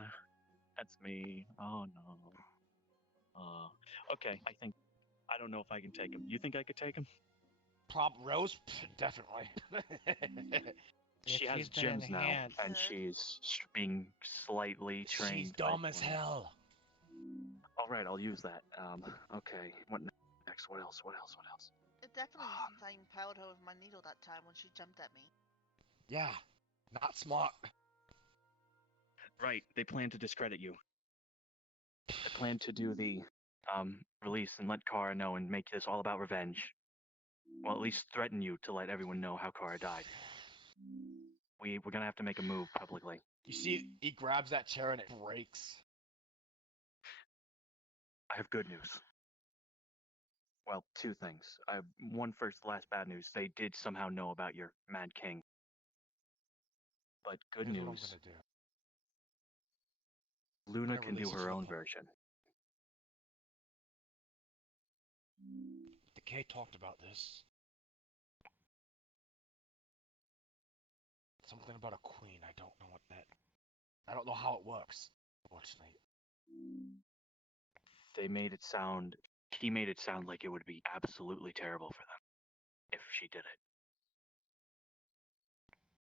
that's me. Oh no. Okay, I don't know if I can take him. You think I could take him? Rose? Pff, definitely. She If has she's been gyms now, enhanced- and she's being slightly trained. She's by dumb as Plymouth. hell. All right, I'll use that. Okay. What next? What else? What else? What else? It definitely since I impaled her with my needle that time when she jumped at me. Yeah, not smart. Right, they plan to discredit you. They plan to do the release and let Kara know and make this all about revenge. Well, at least threaten you to let everyone know how Kara died. We're gonna have to make a move publicly. You see, he grabs that chair and it breaks. I have good news. Well, two things. One first, last bad news. They did somehow know about your Mad King. But good Here's what I'm news. gonna do. Luna gonna can do release it her to the own public. version. Decay talked about this. Something about a queen. I don't know what that. I don't know how it works. Unfortunately. He made it sound like it would be absolutely terrible for them if she did it.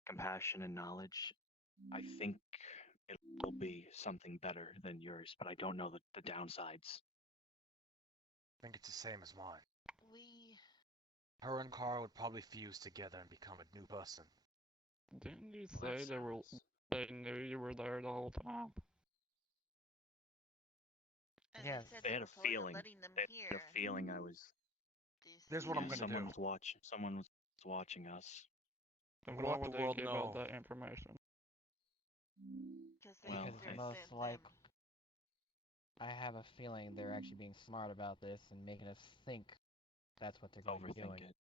Compassion and knowledge, I think it will be something better than yours, but I don't know the downsides. I think it's the same as mine. We Her and Kara would probably fuse together and become a new person. Didn't you Well, say that sounds- they knew you were there the whole time? and Yes. they said They had were a planning on feeling. letting them They hear had a feeling I was. this. Here's what I'm Yeah, gonna someone do. was watching. Someone was watching us. And gonna why let the would they world give know. out that information? Because they Well, Because feared most them. like, I have a feeling they're actually being smart about this and making us think that's what they're going to be Overthink doing. it,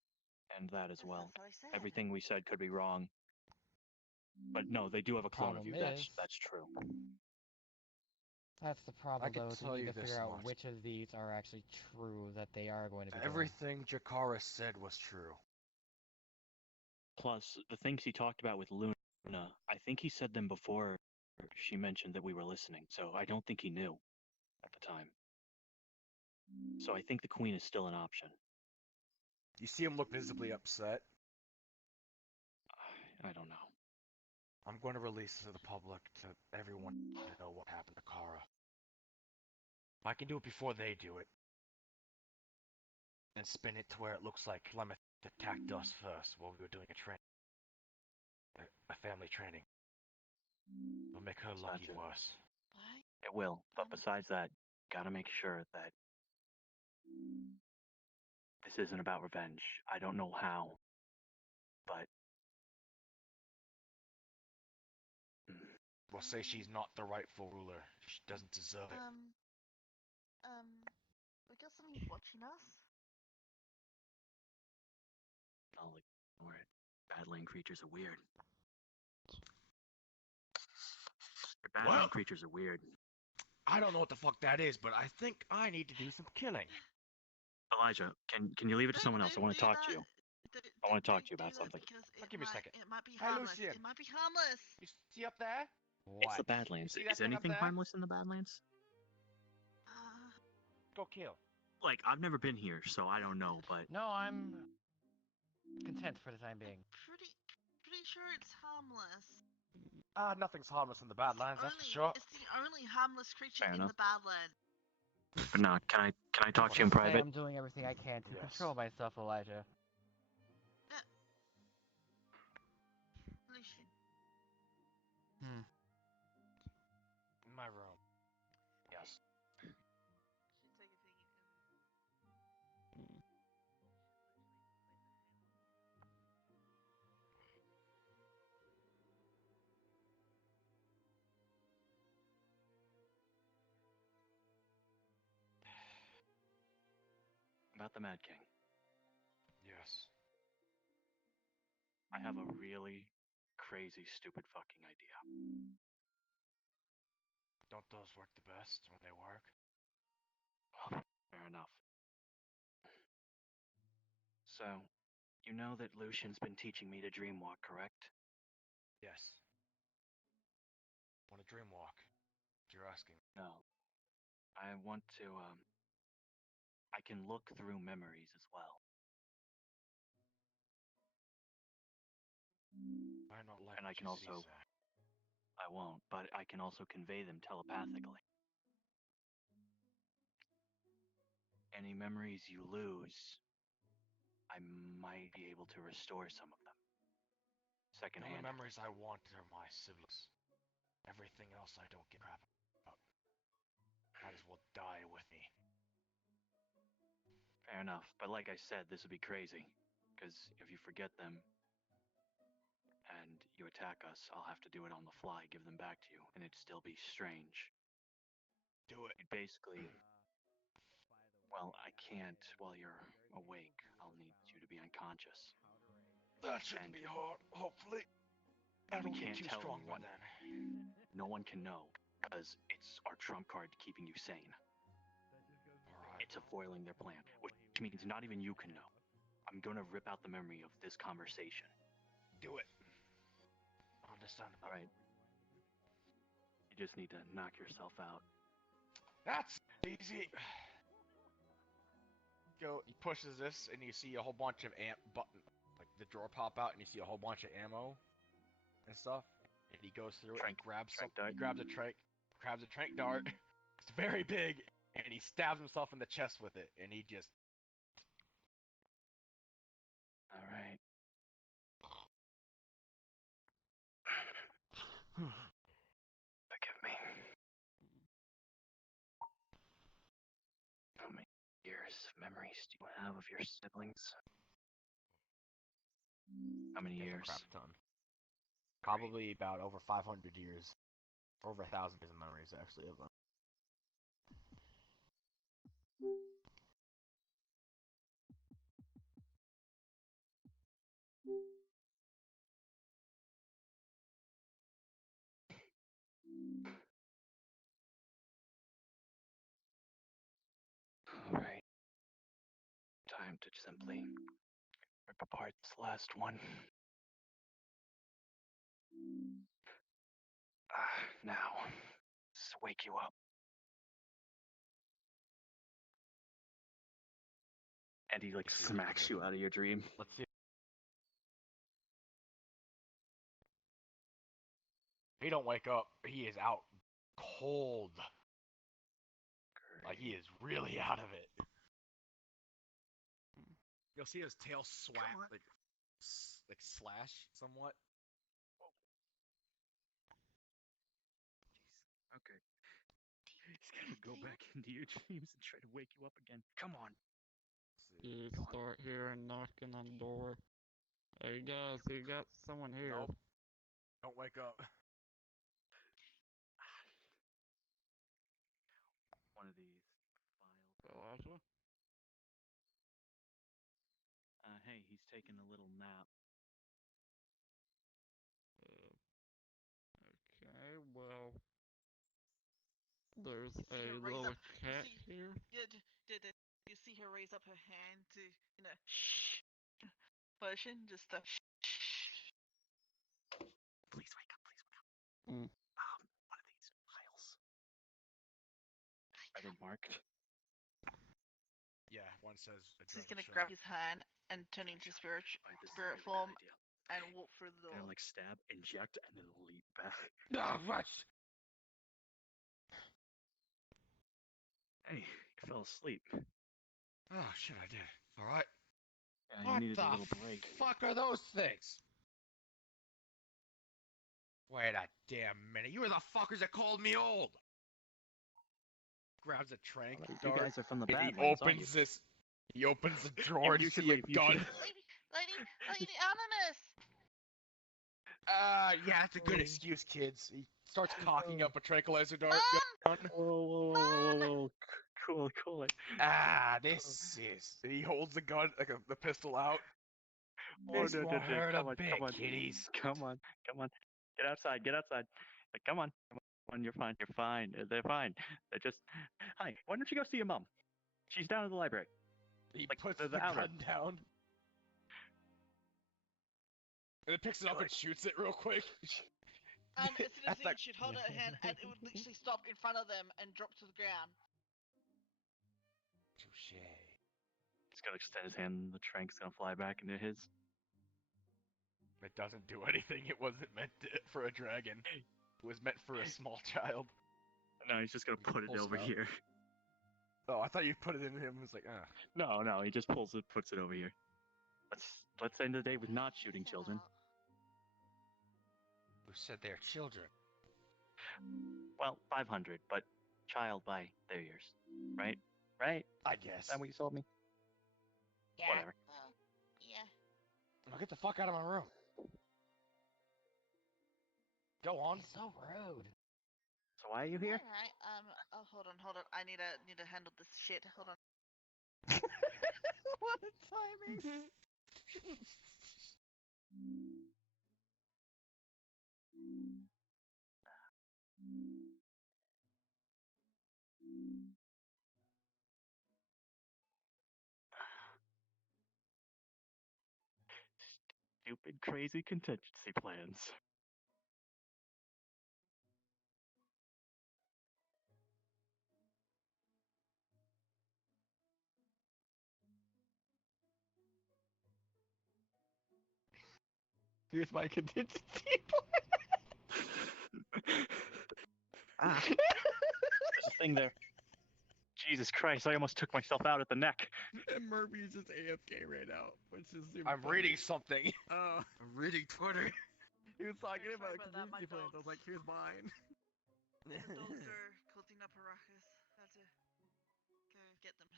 and that as well. That's what I said. Everything we said could be wrong. But no, they do have a clone of you. Problem is- That's true. That's the problem, could though. is tell We need you to this figure out much. which of these are actually true that they are going to be doing. Everything Jakara said was true. Plus, the things he talked about with Luna, I think he said them before she mentioned that we were listening, so I don't think he knew at the time. So I think the Queen is still an option. You see him look visibly upset. I don't know. I'm going to release it to the public, to everyone to know what happened to Kara. I can do it before they do it. And spin it to where it looks like Plymouth attacked us first while we were doing a family training. It'll make her lucky Gotcha. worse. Why? It will. But besides that, gotta make sure that this isn't about revenge. I don't know how, but We'll say she's not the rightful ruler. She doesn't deserve it. We got something watching us. I'll ignore it. Badland creatures are weird. Badland Well- creatures are weird. I don't know what the fuck that is, but I think I need to do some killing. Elijah, can you leave it to someone else? I want to talk to you. I want to talk Don't to you about do that something. because Give me a second. it might be Hey, harmless. Lucian. It might be harmless. You see up there? It's the What? Badlands. See that Is thing up anything there? harmless in the Badlands? Go kill. Like, I've never been here, so I don't know, but No, I'm content for the time being. Pretty sure it's harmless. Nothing's harmless in the Badlands, that's for sure. It's the only harmless creature Fair in enough. the Badlands. but no, can I talk to you in Just say private? I'm doing everything I can to Yes. control myself, Elijah. Lucian. Hmm. In my room. Yes. Should take a peek at Mm. About the Mad King. Yes. I have a really crazy, stupid fucking idea. Don't those work the best when they work? Well, fair enough. So, you know that Lucian's been teaching me to dreamwalk, correct? Yes. Want a dream walk? If you're asking. No. I want to, I can look through memories as well. I not like And I what can you see, also, Zach. I won't, but I can also convey them telepathically. Any memories you lose, I might be able to restore some of them. The only Secondhand. memories I want are my siblings. Everything else I don't give a crap about. Might as well die with me. Fair enough, but like I said, this would be crazy. Because if you forget them and you attack us, I'll have to do it on the fly, give them back to you, and it'd still be strange. Do it. You'd basically, well, I can't while you're awake. I'll need you to be unconscious. That shouldn't And be hard, hopefully. I we don't get can't too tell strong by anyone. then. No one can know, because it's our trump card keeping you sane. Alright. It's a foiling their plan, which means not even you can know. I'm gonna rip out the memory of this conversation. Do it. Understandable. Alright. You just need to knock yourself out. That's easy. He pushes this, and you see a whole bunch of like the drawer pop out, and you see a whole bunch of ammo and stuff. And he goes through it and grabs Trank some. dart. He grabs a trank dart. It's very big, and he stabs himself in the chest with it, and he just. Alright. Forgive me. How many years of memories do you have of your siblings? How many There's a years? crap ton. Probably about over 500 years. Over 1,000 years of memories, actually, of them. Alright. Time to simply rip apart this last one. Now, let's wake you up. And he like smacks you out of your dream. Let's see. He don't wake up. He is out cold. Like, he is really out of it. You'll see his tail like slash somewhat. Okay. He's gonna go back into your dreams and try to wake you up again. Come on. You start hearing knocking on the door. Hey guys, you got someone here. Nope. Don't wake up. One of these files. Elijah? Hey, he's taking a little nap. Okay, well, there's You see a her raise little up. cat here. You see her raise up her hand to, shh. potion, just to. Please wake up. Please wake up. Mm. What are these piles? Are they marked? Yeah, one says. So he's gonna adrenaline grab shot. his hand and turn into spirit Alright, this is spirit a form bad idea. and walk through the door. Gonna like stab, inject, and then leap back. Ah, what? Hey, you fell asleep. Oh shit, I did. All right. Yeah, you What needed the a little break. fuck are those things? Wait a damn minute. You were the fuckers that called me old. Grabs a trank You dart. guys are from the He badlands, aren't you? opens this. He opens the drawer to You should see a leave. You gun. should. Lady Animus! Yeah, that's a good excuse, kids. He starts cocking up a tranquilizer dart. Mom! Whoa, whoa, whoa, whoa, whoa, whoa. Cool it. This is. He holds the gun, like the pistol out. This won't hurt a Come on, bit, come on. kiddies. Come on. Get outside. Come on. You're fine. They're fine. They're just. Hi, why don't you go see your mom? She's down in the library. He Like, puts the the outlet. gun down. And then picks it up and shoots it real quick. As soon as At he that- should hold out a hand, and it would literally stop in front of them and drop to the ground. Touche. He's gonna extend his hand, and the trank's gonna fly back into his. It doesn't do anything. It wasn't meant for a dragon. It was meant for a small child. No, he's just gonna put it Pulls it over out. here. Oh, I thought you put it in him. It was like, No, he just puts it over here. Let's end the day with not shooting children. Who said they're children? Well, 500, but child by their years, right? I Is guess. that what you told me? Yeah. Whatever. Yeah. Now get the fuck out of my room. Go on. He's so rude. So why are you here? Alright, oh, hold on. I need to handle this shit. Hold on. What a timing. Stupid, crazy contingency plans. Here's my contingency. There's a thing there. Jesus Christ, I almost took myself out at the neck. And Murphy's just AFK right now, which is super I'm funny. reading something. Oh. I'm reading Twitter. He was talking Sorry about about that, my contingency plans. I was dogs. like, here's mine. The dogs are causing up a ruckus. Had to go get them.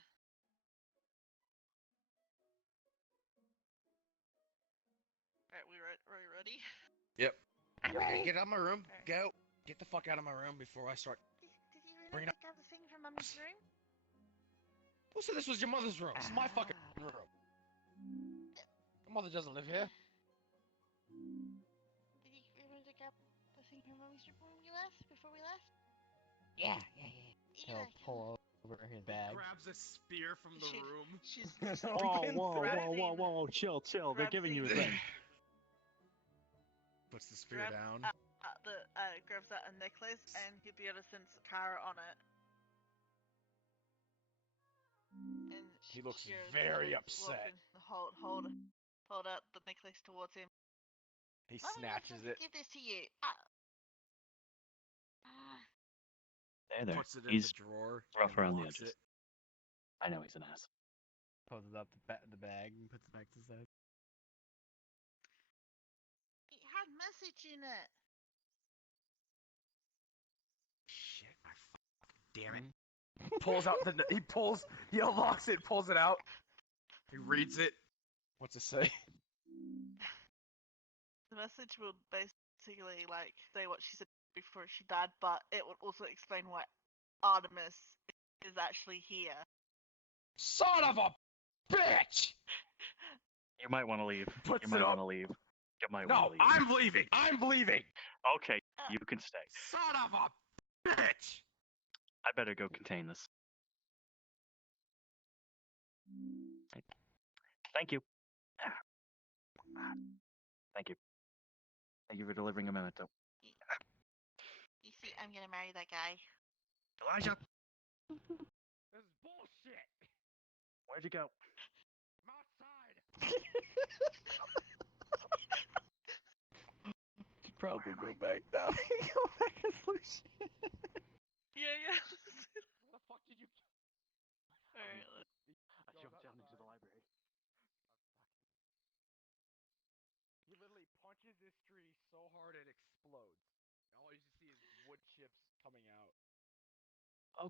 Alright, we ready? Yep. Get out of my room. Go. Get the fuck out of my room before I start. Did you really Bring it pick up the thing from Mummy's room? Who said this was your mother's room? This is my fucking room. My mother doesn't live here. Did you really pick up the thing from Mummy's room when we left? Before we left? Yeah. Yeah. He'll pull over his bag. Grabs a spear from the room. She's Whoa, chill. They're giving you a thing. Puts the spear down. Grabs out a necklace and he'll be able to send Kara on it. And He looks she goes, very walk upset. in, hold out the necklace towards him. He Mommy snatches wants it. to give this to you. There. Puts it in He's the drawer. rough and around the locks edges. it. I know he's an ass. Pulls up the bag and puts it back to his side. It had message in it. Shit, my damn it. Pulls out he unlocks it, pulls it out. He reads it. What's it say? The message will basically say what she said before she died, but it would also explain why Artemis is actually here. Son of a bitch! You might want to leave. Puts You it might up. want to leave. No, I'm leaving! I'm leaving! Okay, you can stay. Son of a bitch! I better go contain this. Thank you. Thank you. Thank you for delivering a memento. You see, I'm gonna marry that guy. Elijah, This is bullshit. where'd you go? I'm outside. Should probably go back now. Go back as Lucian. Yeah. Where the fuck did you? Alright, I jumped down into the library. He literally punches this tree so hard it explodes. And all you see is wood chips coming out.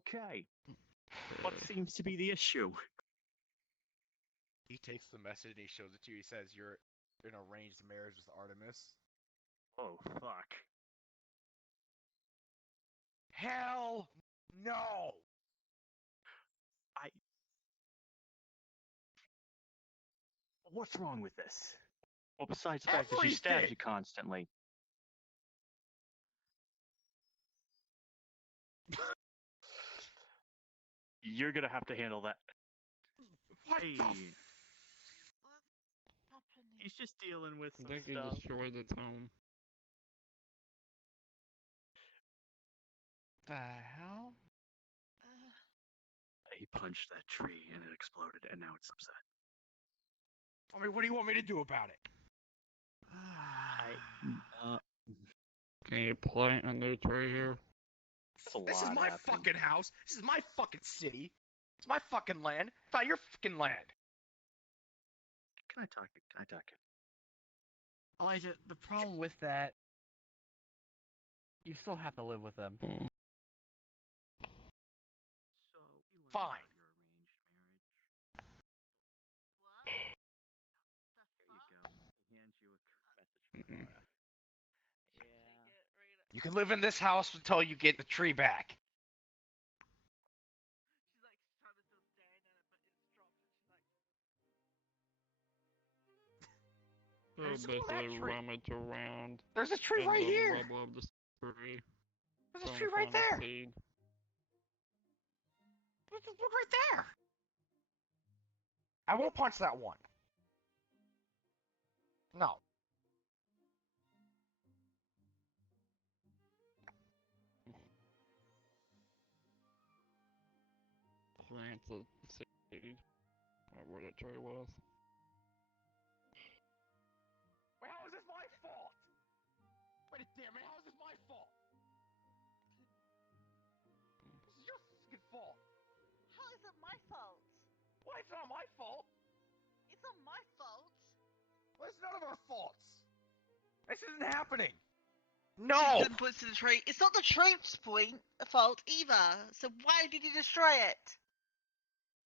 Okay. What seems to be the issue? He takes the message and he shows it to you. He says you're in arranged marriage with Artemis. Oh, fuck. Hell no! What's wrong with this? Well, besides the fact that she stabs Everything! you constantly. You're gonna have to handle that. What Hey, the what's happening? he's just dealing with I some think he stuff. destroyed the tomb. The hell? He punched that tree and it exploded, and now it's upset. I mean, what do you want me to do about it? Can you plant a new tree here? That's a This is lot my happening. fucking house. This is my fucking city. It's my fucking land. It's not your fucking land. Can I talk? Can I talk? Elijah, the problem with that, you still have to live with them. So, you learned Fine. about your arranged marriage. What? There you go. He hands you a message from Mm-mm. Nora. Yeah. Take it right up. You can live in this house until you get the tree back. She's like trying to still staring at it, but it's dropped, and she's like, So Just go that basically tree. rummage around There's a tree in right the here. rubble of the tree. There's a Trying tree to right find a there. seed. Look right there. I won't punch that one. No. Plant a seed. Or where the tree was. Wait, how is this my fault? Wait, damn it, how is this my fault? This is your fucking fault. how is it my fault? Why, it's not my fault. It's not my fault. Well, it's none of our faults. This isn't happening. No! Then points to the tree. It's not the tree's fault either. So why did you destroy it?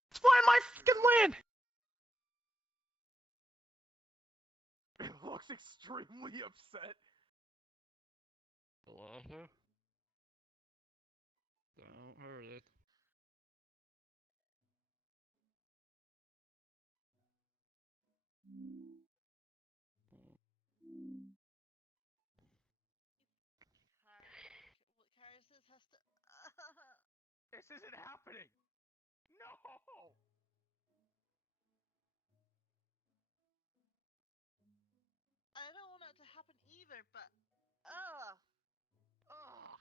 It's fine, my fucking land! It looks extremely upset. Elijah? Don't hurt it. Kairos has to. This isn't happening. No! I don't want it to happen either, but. Ugh. Ugh.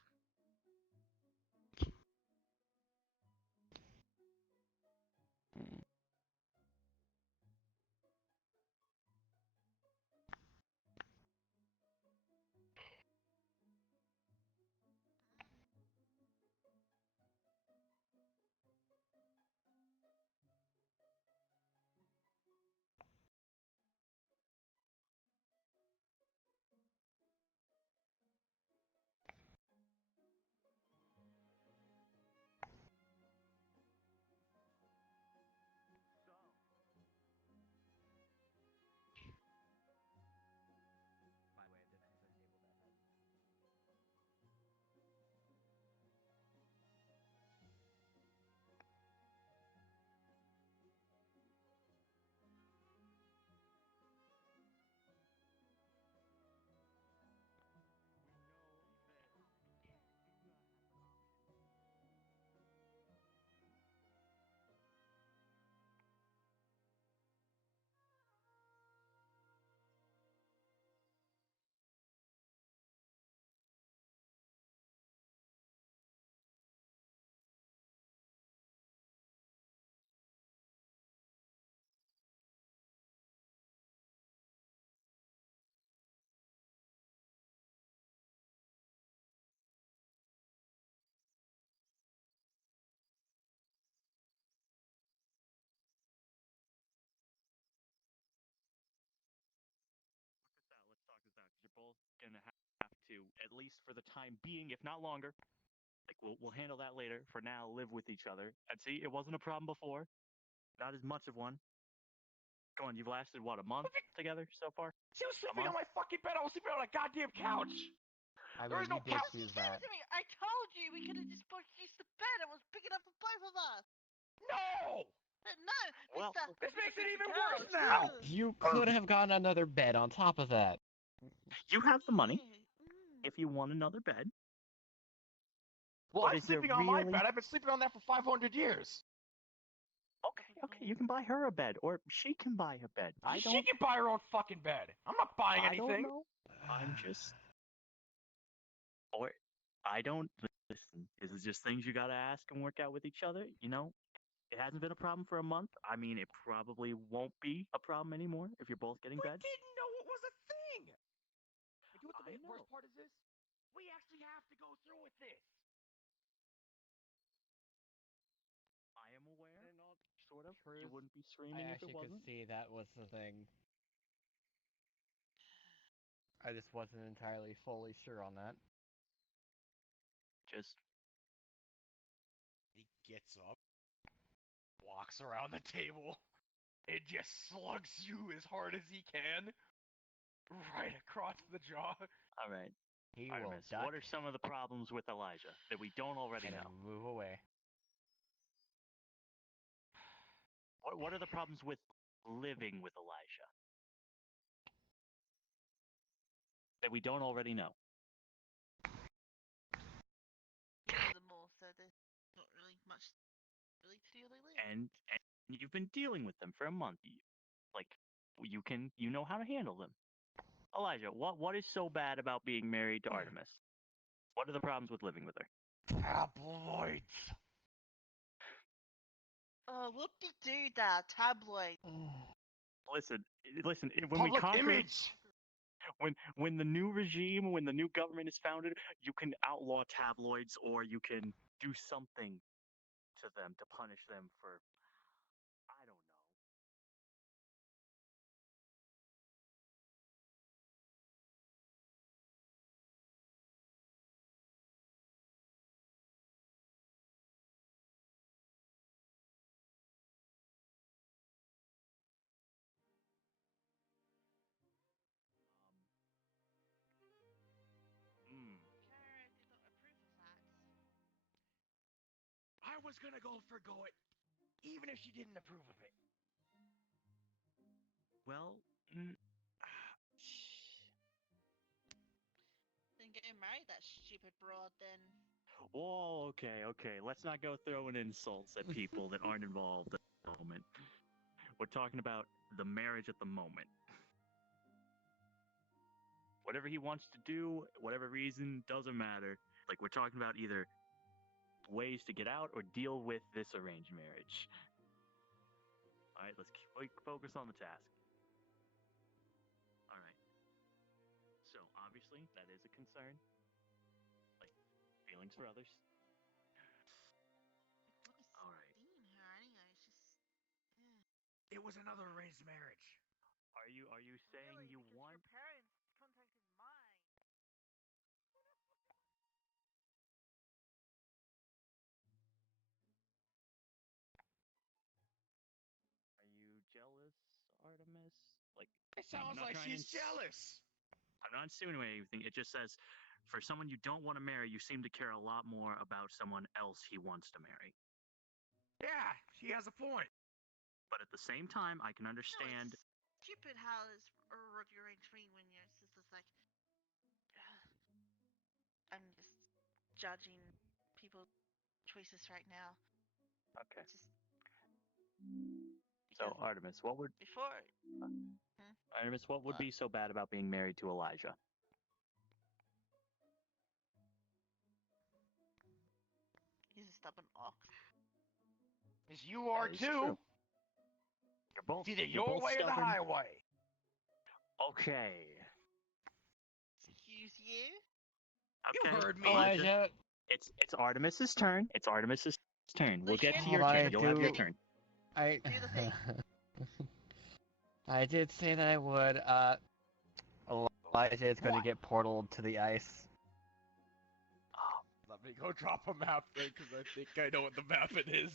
gonna have to, at least for the time being, if not longer, like we'll handle that later. For now, live with each other. And see, it wasn't a problem before. Not as much of one. Come on, you've lasted what, a month together so far? She was sleeping month? on my fucking bed. I was sleeping on a goddamn couch. I There mean, is no you did couch. choose Give that. it to me. I told you we could have just both used the bed. It was big enough for both of us. No. No, Well, This makes it even couch. worse now. You could have gotten another bed on top of that. you have the money Mm. if you want another bed. Well, But I'm is there sleeping on my really- bed. I've been sleeping on that for 500 years. Okay, you can buy her a bed, or she can buy a bed. She can buy her own fucking bed. I'm not buying I don't anything. know. I'm just, or I don't listen. This is just things you gotta ask and work out with each other. You know, it hasn't been a problem for a month. I mean, it probably won't be a problem anymore if you're both getting We beds. didn't know it was a thing. But you know what I the know. worst part is this? We actually have to go through with this. I am aware. And not Sort of. You Bruce, wouldn't be I screaming if it actually could wasn't. see that was the thing. I just wasn't entirely fully sure on that. Just He gets up, walks around the table, and just slugs you as hard as he can, right across the jaw. all right. He will Artemis, duck what are some of the problems with Elijah that we don't already and know? move away. What are the problems with living with Elijah that we don't already know? You know them all, so there's not really much really to do. They live. And you've been dealing with them for a month. Like you know how to handle them. Elijah, what is so bad about being married to Artemis? What are the problems with living with her? Tabloids. Oh, whoop-de-doo da, tabloid. Listen. When we Public conquer, image. when the new regime, when the new government is founded, you can outlaw tabloids, or you can do something to them to punish them for, I don't know. Kara did not approve of that. I was gonna go forgo it, even if she didn't approve of it. Well, Then go marry that stupid broad then. whoa, okay. Let's not go throwing insults at people that aren't involved at the moment. We're talking about the marriage at the moment. Whatever he wants to do, whatever reason, doesn't matter. Like, we're talking about either ways to get out or deal with this arranged marriage. Alright, let's focus on the task. Alright. So, obviously, that is a concern. Like, feelings for others. What is Alright. stealing her anyway? It's just. It was another arranged marriage. Are you saying Really, you because want? her parents contacted mine. Are you jealous, Artemis? Like, It sounds not like trying she's to jealous. I'm not insinuating anything. It just says, for someone you don't want to marry, you seem to care a lot more about someone else he wants to marry. Yeah, she has a point. But at the same time, I can No, understand. it's stupid how it's already arranged me when your sister's like. I'm just judging people's choices right now. Okay. Just So, because Artemis, what would before What? be so bad about being married to Elijah? he's a stubborn ox. As you are That is too. true. You're both. It's either you're your both way or the stubborn. highway. Okay. Excuse you? You Okay. heard me. Elijah, It's Artemis's turn. It's Artemis's turn. We'll get to Legit? your All turn. I You'll have your do- turn. I Do the thing. I did say that I would. Elijah is going What? to get portaled to the ice. Let me go drop a map thing, because I think I know what the map it is.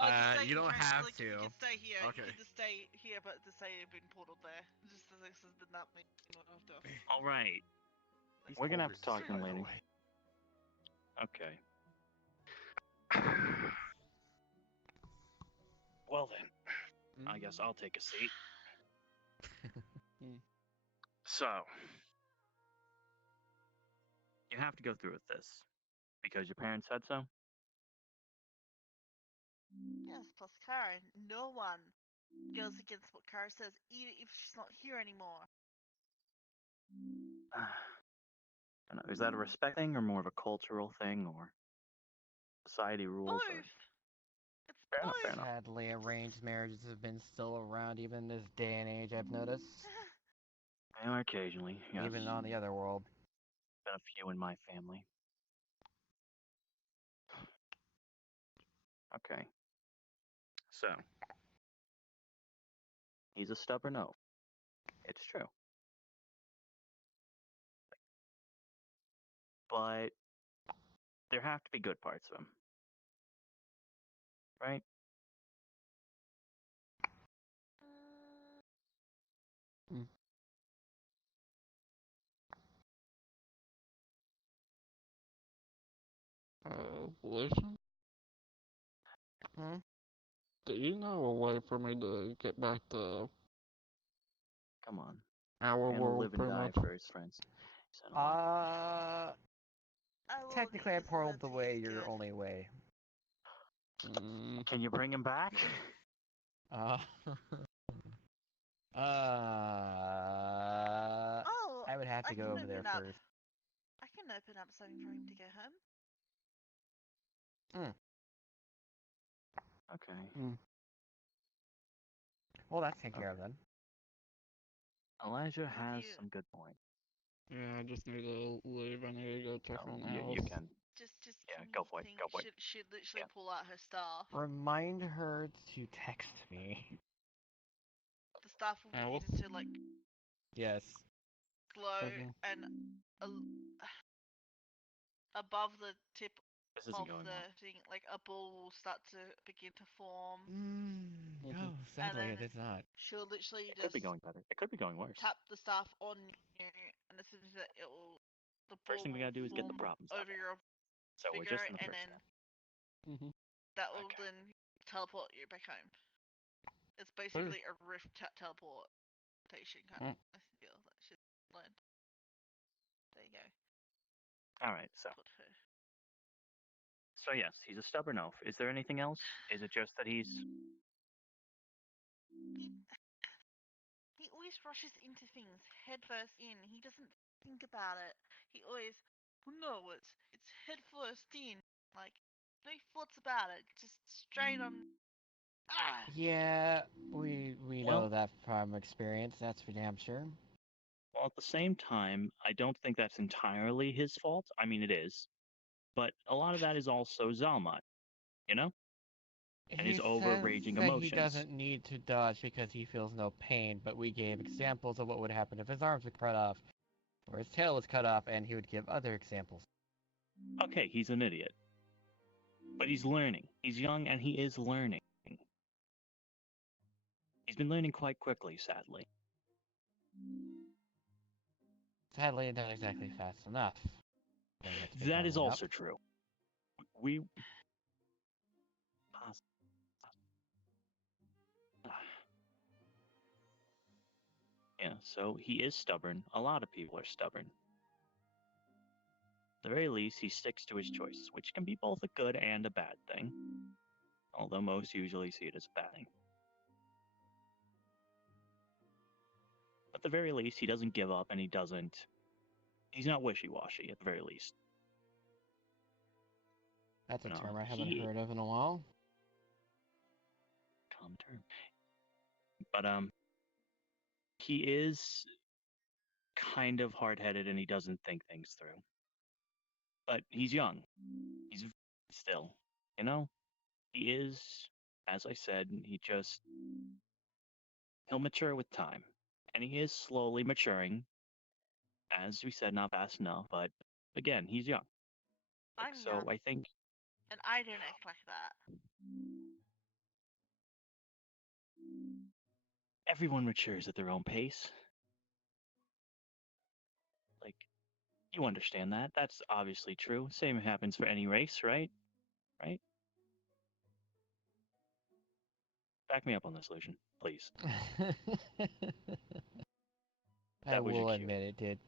Just say You don't have like, to. You can stay here. Okay. You can just stay here, but just say you've been portaled there. Just as this is the nut me. After. All right. He's We're gonna cold have to talk resistant, to him by the later. way. Okay. Well then, I guess I'll take a seat. So, you have to go through with this because your parents said so. Yes, plus Kara. No one goes against what Kara says, even if she's not here anymore. I don't know, is that a respect thing or more of a cultural thing or society rules? Or... Both. It's Fair enough, fair both. enough. Sadly, arranged marriages have been still around even in this day and age, I've noticed. Yeah, occasionally, yes. Even on the other world. Been a few in my family. Okay. So, he's a stubborn oaf. It's true. But there have to be good parts of him. Right? Listen, Hmm? do you know a way for me to get back to Come on. our Man will world, live and pretty die much? for his friends. Son of a- I will Technically, I need this portaled letter the to way get your good. only way. Can you bring him back? Uh, Oh, I would have to I go can over there open up. first. I can open up something for him to go home. Okay. Well, that's taken care of then. Elijah Have has you- some good points. Yeah, I just need to leave. I need to go check Oh, on the house. you can. Just Yeah, give me go the for it, thing. go for it. She'd literally Yeah. pull out her staff. Remind her to text me. The staff will I will. begin to like Yes. glow Okay. and above the tip This isn't of going the well. thing, like a ball will start to begin to form. No, sadly, it then is not. She'll literally It could just be going better. It could be going worse. tap the staff on you, and as soon as it will, the First ball thing we gotta do is get the form problems out over there. your So we're figure, just in the and first then step. that will Okay. then teleport you back home. It's basically a rift teleportation kind of skill that she's learned. There you go. All right. So Put her. yes, he's a stubborn oaf. Is there anything else? Is it just that he's? He always rushes into things headfirst in. He doesn't think about it. He always, no, it's headfirst in. Like, no thoughts about it. Just straight on. Ah! Yeah, we Well- know that from experience. That's for damn sure. Well, at the same time, I don't think that's entirely his fault. I mean, it is, but a lot of that is also Zalmat. You know, and He his says overraging that he emotions. doesn't need to dodge because he feels no pain, but we gave examples of what would happen if his arms were cut off, or his tail was cut off, and he would give other examples. Okay, he's an idiot, but he's learning. He's young and he is learning. He's been learning quite quickly, sadly. Sadly, not exactly fast enough. That is also true. We. Yeah, so he is stubborn. A lot of people are stubborn. At the very least, he sticks to his choices, which can be both a good and a bad thing. Although most usually see it as a bad thing. At the very least, he doesn't give up and he's not wishy-washy at the very least. That's a No, term I haven't heard of in a while. Common term. But he is kind of hard-headed and he doesn't think things through. But he's young. He's still, you know? He is, as I said, he'll mature with time. And he is slowly maturing. As we said, not fast enough, but again, he's young. I'm So young, I think and I don't act like that. everyone matures at their own pace. Like, you understand that. That's obviously true. Same happens for any race, right? Right? Back me up on this, Lucian, please. I That was your will cue. admit it did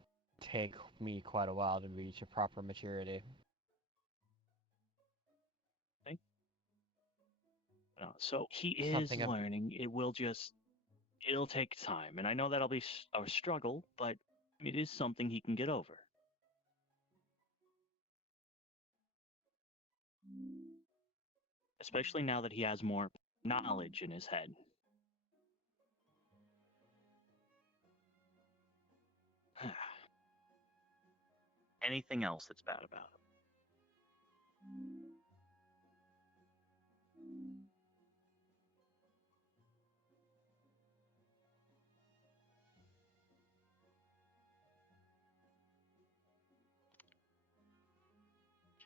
take me quite a while to reach a proper maturity. No, so he is Something I'm- learning. It'll take time. And I know that'll be a struggle, but it is something he can get over. Especially now that he has more knowledge in his head. Anything else that's bad about him?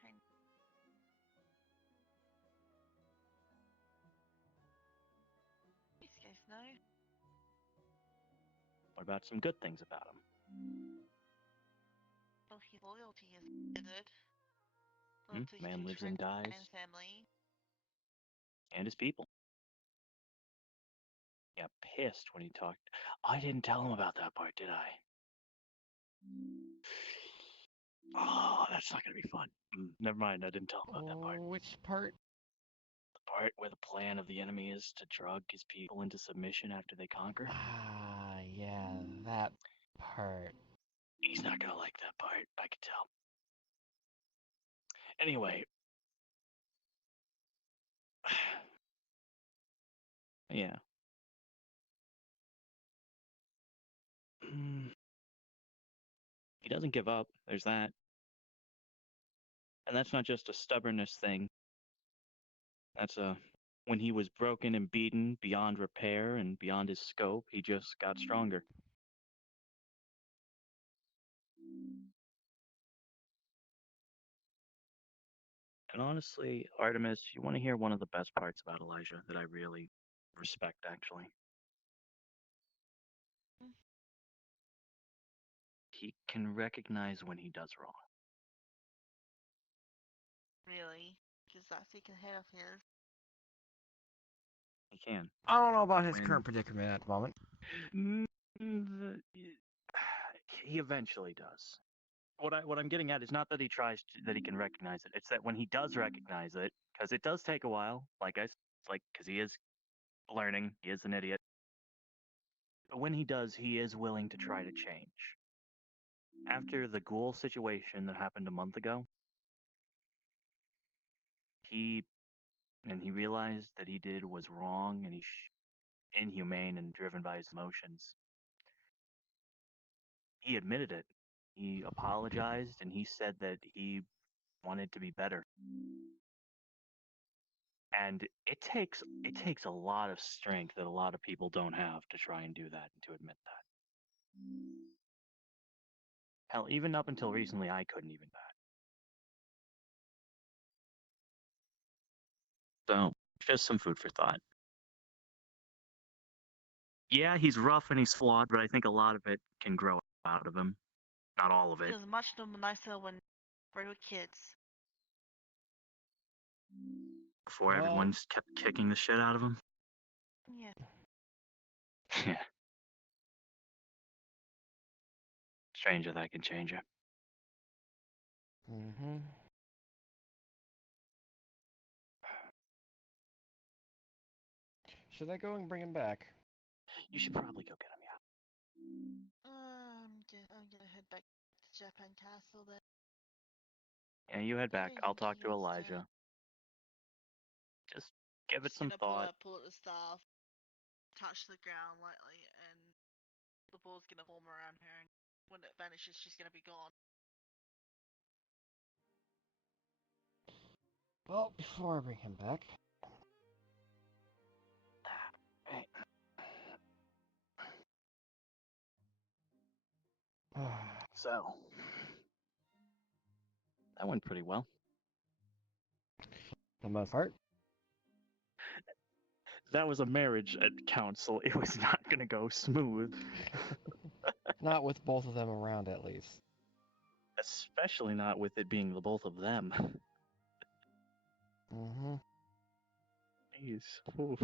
Trying. These guys know. What about some good things about him? Well, his loyalty is considered. Loyalty to Man his lives and friends dies. and family. And his people. Got pissed when he talked. I didn't tell him about that part, did I? Oh, that's not gonna be fun. Never mind, I didn't tell him about that part. Which part? The part where the plan of the enemy is to drug his people into submission after they conquer. Ah, yeah, that part. He's not gonna like that part, I can tell. Anyway. Yeah. He doesn't give up, there's that. And that's not just a stubbornness thing. That's when he was broken and beaten beyond repair and beyond his scope, he just got stronger. And honestly, Artemis, you want to hear one of the best parts about Elijah that I really respect, actually? He can recognize when he does wrong. Really? Because that's taken care of his. He can. I don't know about his When- current predicament at the moment. He eventually does. What I'm getting at is not that he tries to, that he can recognize it. It's that when he does recognize it, because it does take a while, because he is learning, he is an idiot. But when he does, he is willing to try to change. After the ghoul situation that happened a month ago, he realized that he did was wrong and he's inhumane and driven by his emotions. He admitted it. He apologized and he said that he wanted to be better. And it takes a lot of strength that a lot of people don't have to try and do that and to admit that. Hell, even up until recently, I couldn't even that. So, just some food for thought. Yeah, he's rough and he's flawed, but I think a lot of it can grow out of him. Not all of It it. was much nicer when we were kids. Before everyone just kept kicking the shit out of him. Yeah. Yeah. Strange that can change you. Mm-hmm. Should I go and bring him back? You should probably go get him, yeah. I'm gonna head back to Japan Castle then. Yeah, you head back. Okay, I'll talk anything to else, Elijah. Just give it Just some gonna thought. pull out the staff, touch the ground lightly, and the ball's gonna form around her, and when it vanishes, she's gonna be gone. Well, before I bring him back. So, that went pretty well. The most part. That was a marriage at council. It was not going to go smooth. Not with both of them around, at least. Especially not with it being the both of them. Mm-hmm. Jeez. Oof.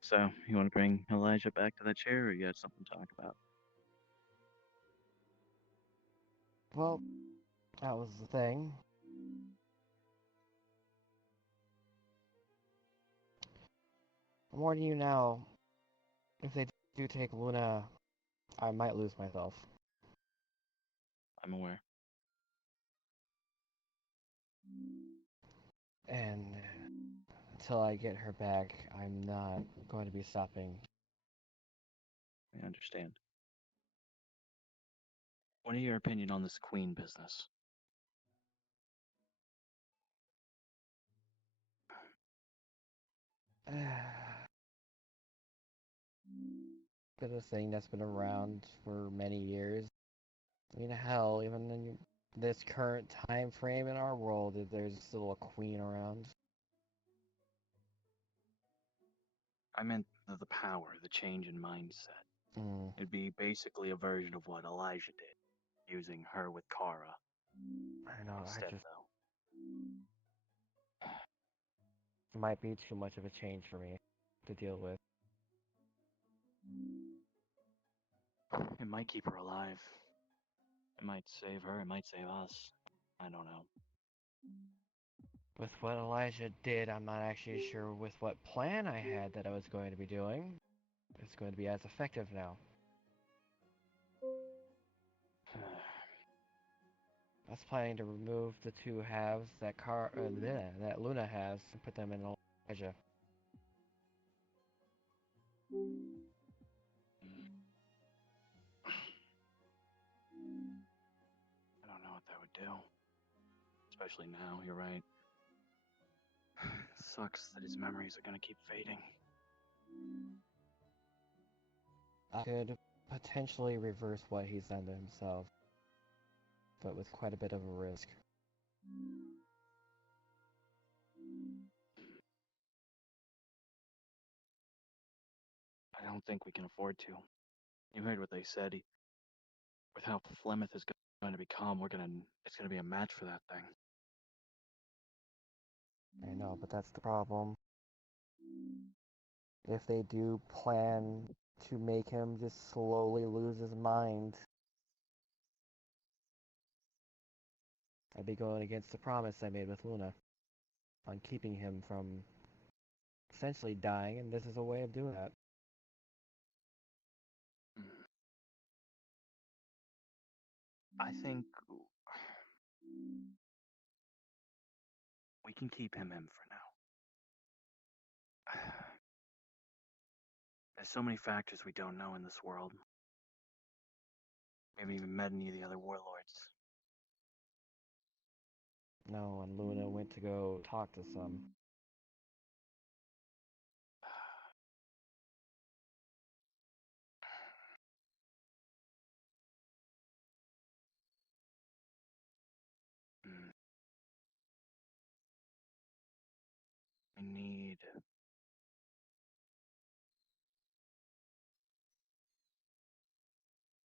So, you want to bring Elijah back to that chair, or you got something to talk about? Well, that was the thing. I'm warning you now. If they do take Luna, I might lose myself. I'm aware. And until I get her back, I'm not going to be stopping. I understand. What are your opinion on this queen business? Been a thing that's been around for many years. I mean, hell, even in this current time frame in our world, there's still a queen around. I meant the power, the change in mindset. Mm, It'd be basically a version of what Elijah did, using her with Kara. I know, Instead, I just though. it might be too much of a change for me to deal with. It might keep her alive. It might save her, it might save us. I don't know. With what Elijah did, I'm not actually sure with what plan I had that I was going to be doing. It's going to be as effective now. I was planning to remove the two halves that Luna has and put them in Elijah. I don't know what that would do. Especially now, you're right. Sucks that his memories are gonna keep fading. I could potentially reverse what he's done to himself, but with quite a bit of a risk. I don't think we can afford to. You heard what they said. With how Flemeth is going to become, it's gonna be a match for that thing. I know, but that's the problem. If they do plan to make him just slowly lose his mind, I'd be going against the promise I made with Luna on keeping him from essentially dying, and this is a way of doing that. I think we can keep him in for now. There's so many factors we don't know in this world. We haven't even met any of the other warlords. No, and Luna went to go talk to some.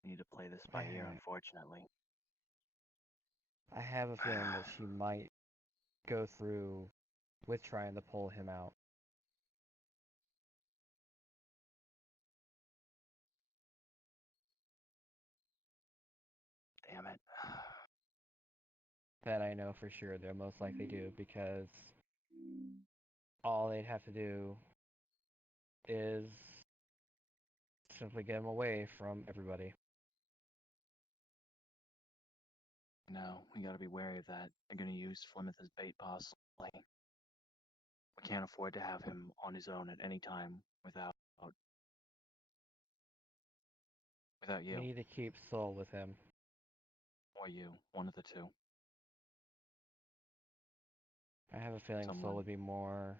We need to play this by ear, unfortunately. I have a feeling that she might go through with trying to pull him out. Damn it. That I know for sure they'll most likely do, because all they'd have to do is simply get him away from everybody. No, we gotta be wary of that. They're gonna use Flemeth as bait, possibly. We can't afford to have him on his own at any time without you. We need to keep Soul with him. Or you. One of the two. I have a feeling Soul Someone. would be more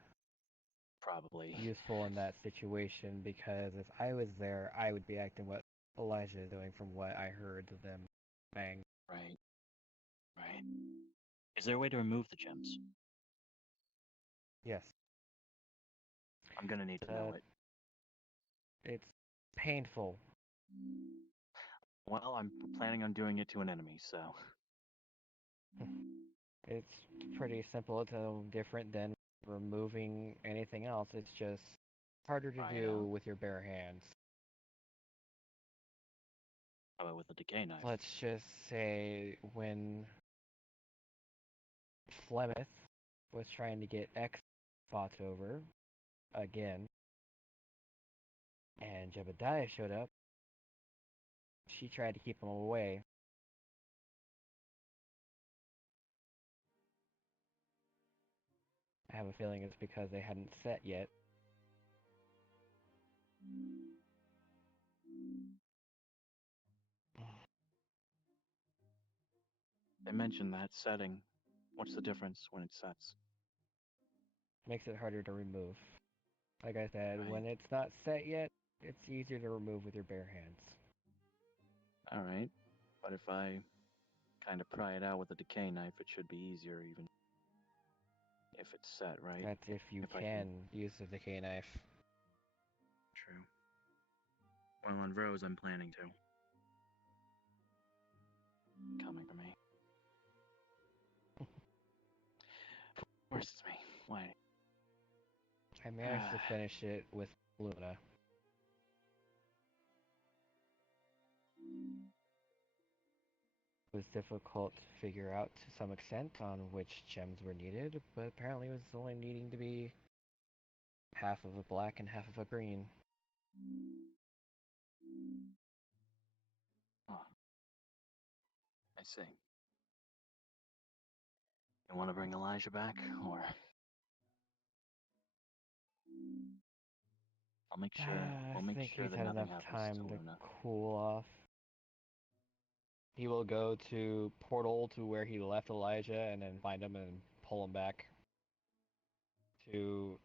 Probably. useful in that situation, because if I was there, I would be acting what Elijah is doing from what I heard them bang. Right. Right. Is there a way to remove the gems? Yes. I'm gonna need to know it. It's painful. Well, I'm planning on doing it to an enemy, so. It's pretty simple. It's no different than removing anything else. It's just harder to do with your bare hands. How about with a decay knife? Let's just say when Flemeth was trying to get X spots over again, and Jebediah showed up, she tried to keep him away. I have a feeling it's because they hadn't set yet. They mentioned that setting. What's the difference when it sets? Makes it harder to remove. Like I said, Right. when it's not set yet, it's easier to remove with your bare hands. Alright. But if I kind of pry it out with a decay knife, it should be easier even if it's set, right? That's if you I can use the decay knife. True. Well, on Rose, I'm planning to. Coming for me. Of course it's me. Why? I managed to finish it with Luna. It was difficult to figure out to some extent on which gems were needed, but apparently it was only needing to be half of a black and half of a green. Oh, I see. You want to bring Elijah back, or I'll make sure. We'll I make think sure he's that had nothing enough happens time to to Luna. cool off. He will go to portal to where he left Elijah and then find him and pull him back to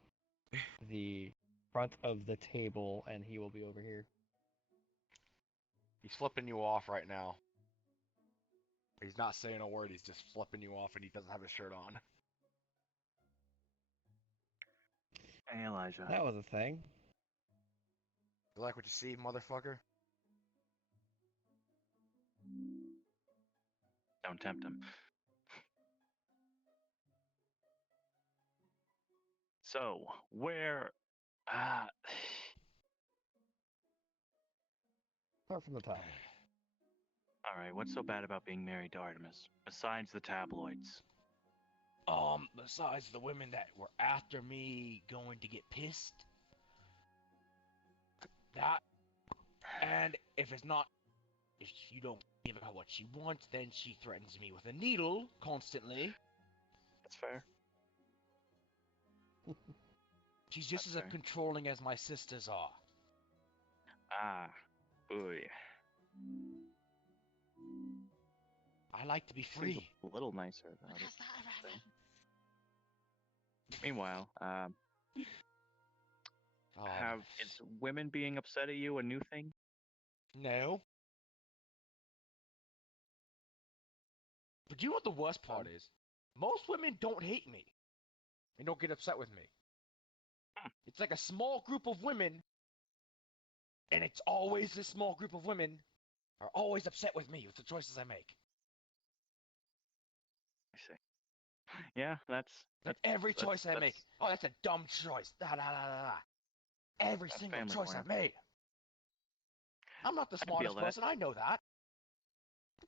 the front of the table, and he will be over here. He's flipping you off right now. He's not saying a word, he's just flipping you off and he doesn't have his shirt on. Hey, Elijah. That was a thing. You like what you see, motherfucker? Don't tempt him. So, where... Start from the top. Alright, what's so bad about being married to Artemis? Besides the tabloids. Besides the women that were after me going to get pissed. That, and if you don't give her what she wants, then she threatens me with a needle constantly. That's fair. She's just That's as fair. controlling as my sisters are. Ah, ooh. I like to be Seems free. a little nicer about What it. has that happened? Meanwhile, Oh, is women being upset at you a new thing? no. But you know what the worst part is? Most women don't hate me. They don't get upset with me. It's like a small group of women, and it's always this small group of women are always upset with me with the choices I make. I see. Yeah, that's Every choice I make. Oh, that's a dumb choice. Da da da da da. Every That's single family choice corner. I've made. I'm not the I feel smartest that. person. I know that.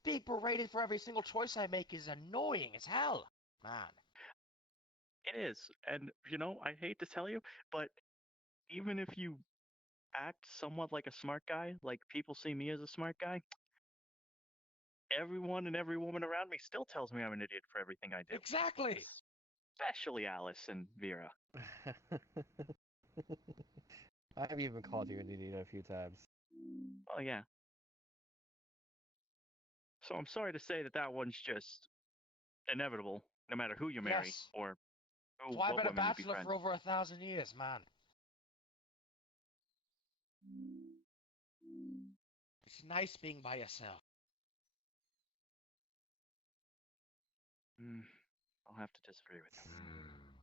Being berated for every single choice I make is annoying as hell, man. It is, and you know, I hate to tell you, but even if you act somewhat like a smart guy, like people see me as a smart guy, everyone and every woman around me still tells me I'm an idiot for everything I do. Exactly. Especially Alice and Vera. I've even called you an idiot a few times. Oh yeah. So I'm sorry to say that one's just inevitable, no matter who you marry Yes. or That's why I've what been a women you bachelor befriend. for over 1,000 years, man. It's nice being by yourself. I'll have to disagree with you.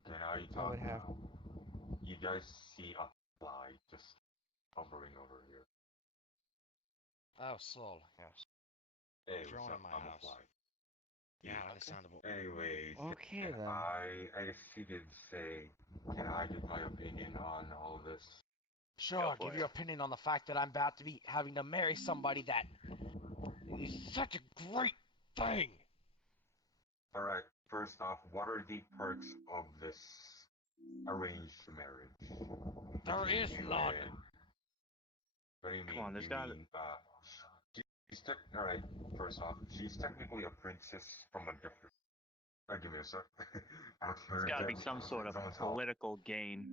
Can I I talk would have. now? You guys see a fly just hovering over here. Oh, Saul, yes. Hey, what's Drone up? in my I'm a house. fly. Yeah, Yeah. understandable. Anyways, Okay, can then. I guess you could say, can I give my opinion on all this? Sure, for give it. your opinion on the fact that I'm about to be having to marry somebody that is such a great thing. Alright, first off, what are the perks of this arranged marriage? There Between is you none. and... What do you Come mean? on, Do there's you got. mean, alright, first off, she's technically a princess from a different... give me a sec. I'm There's clearing got to be that. some sort of Someone's help. political gain,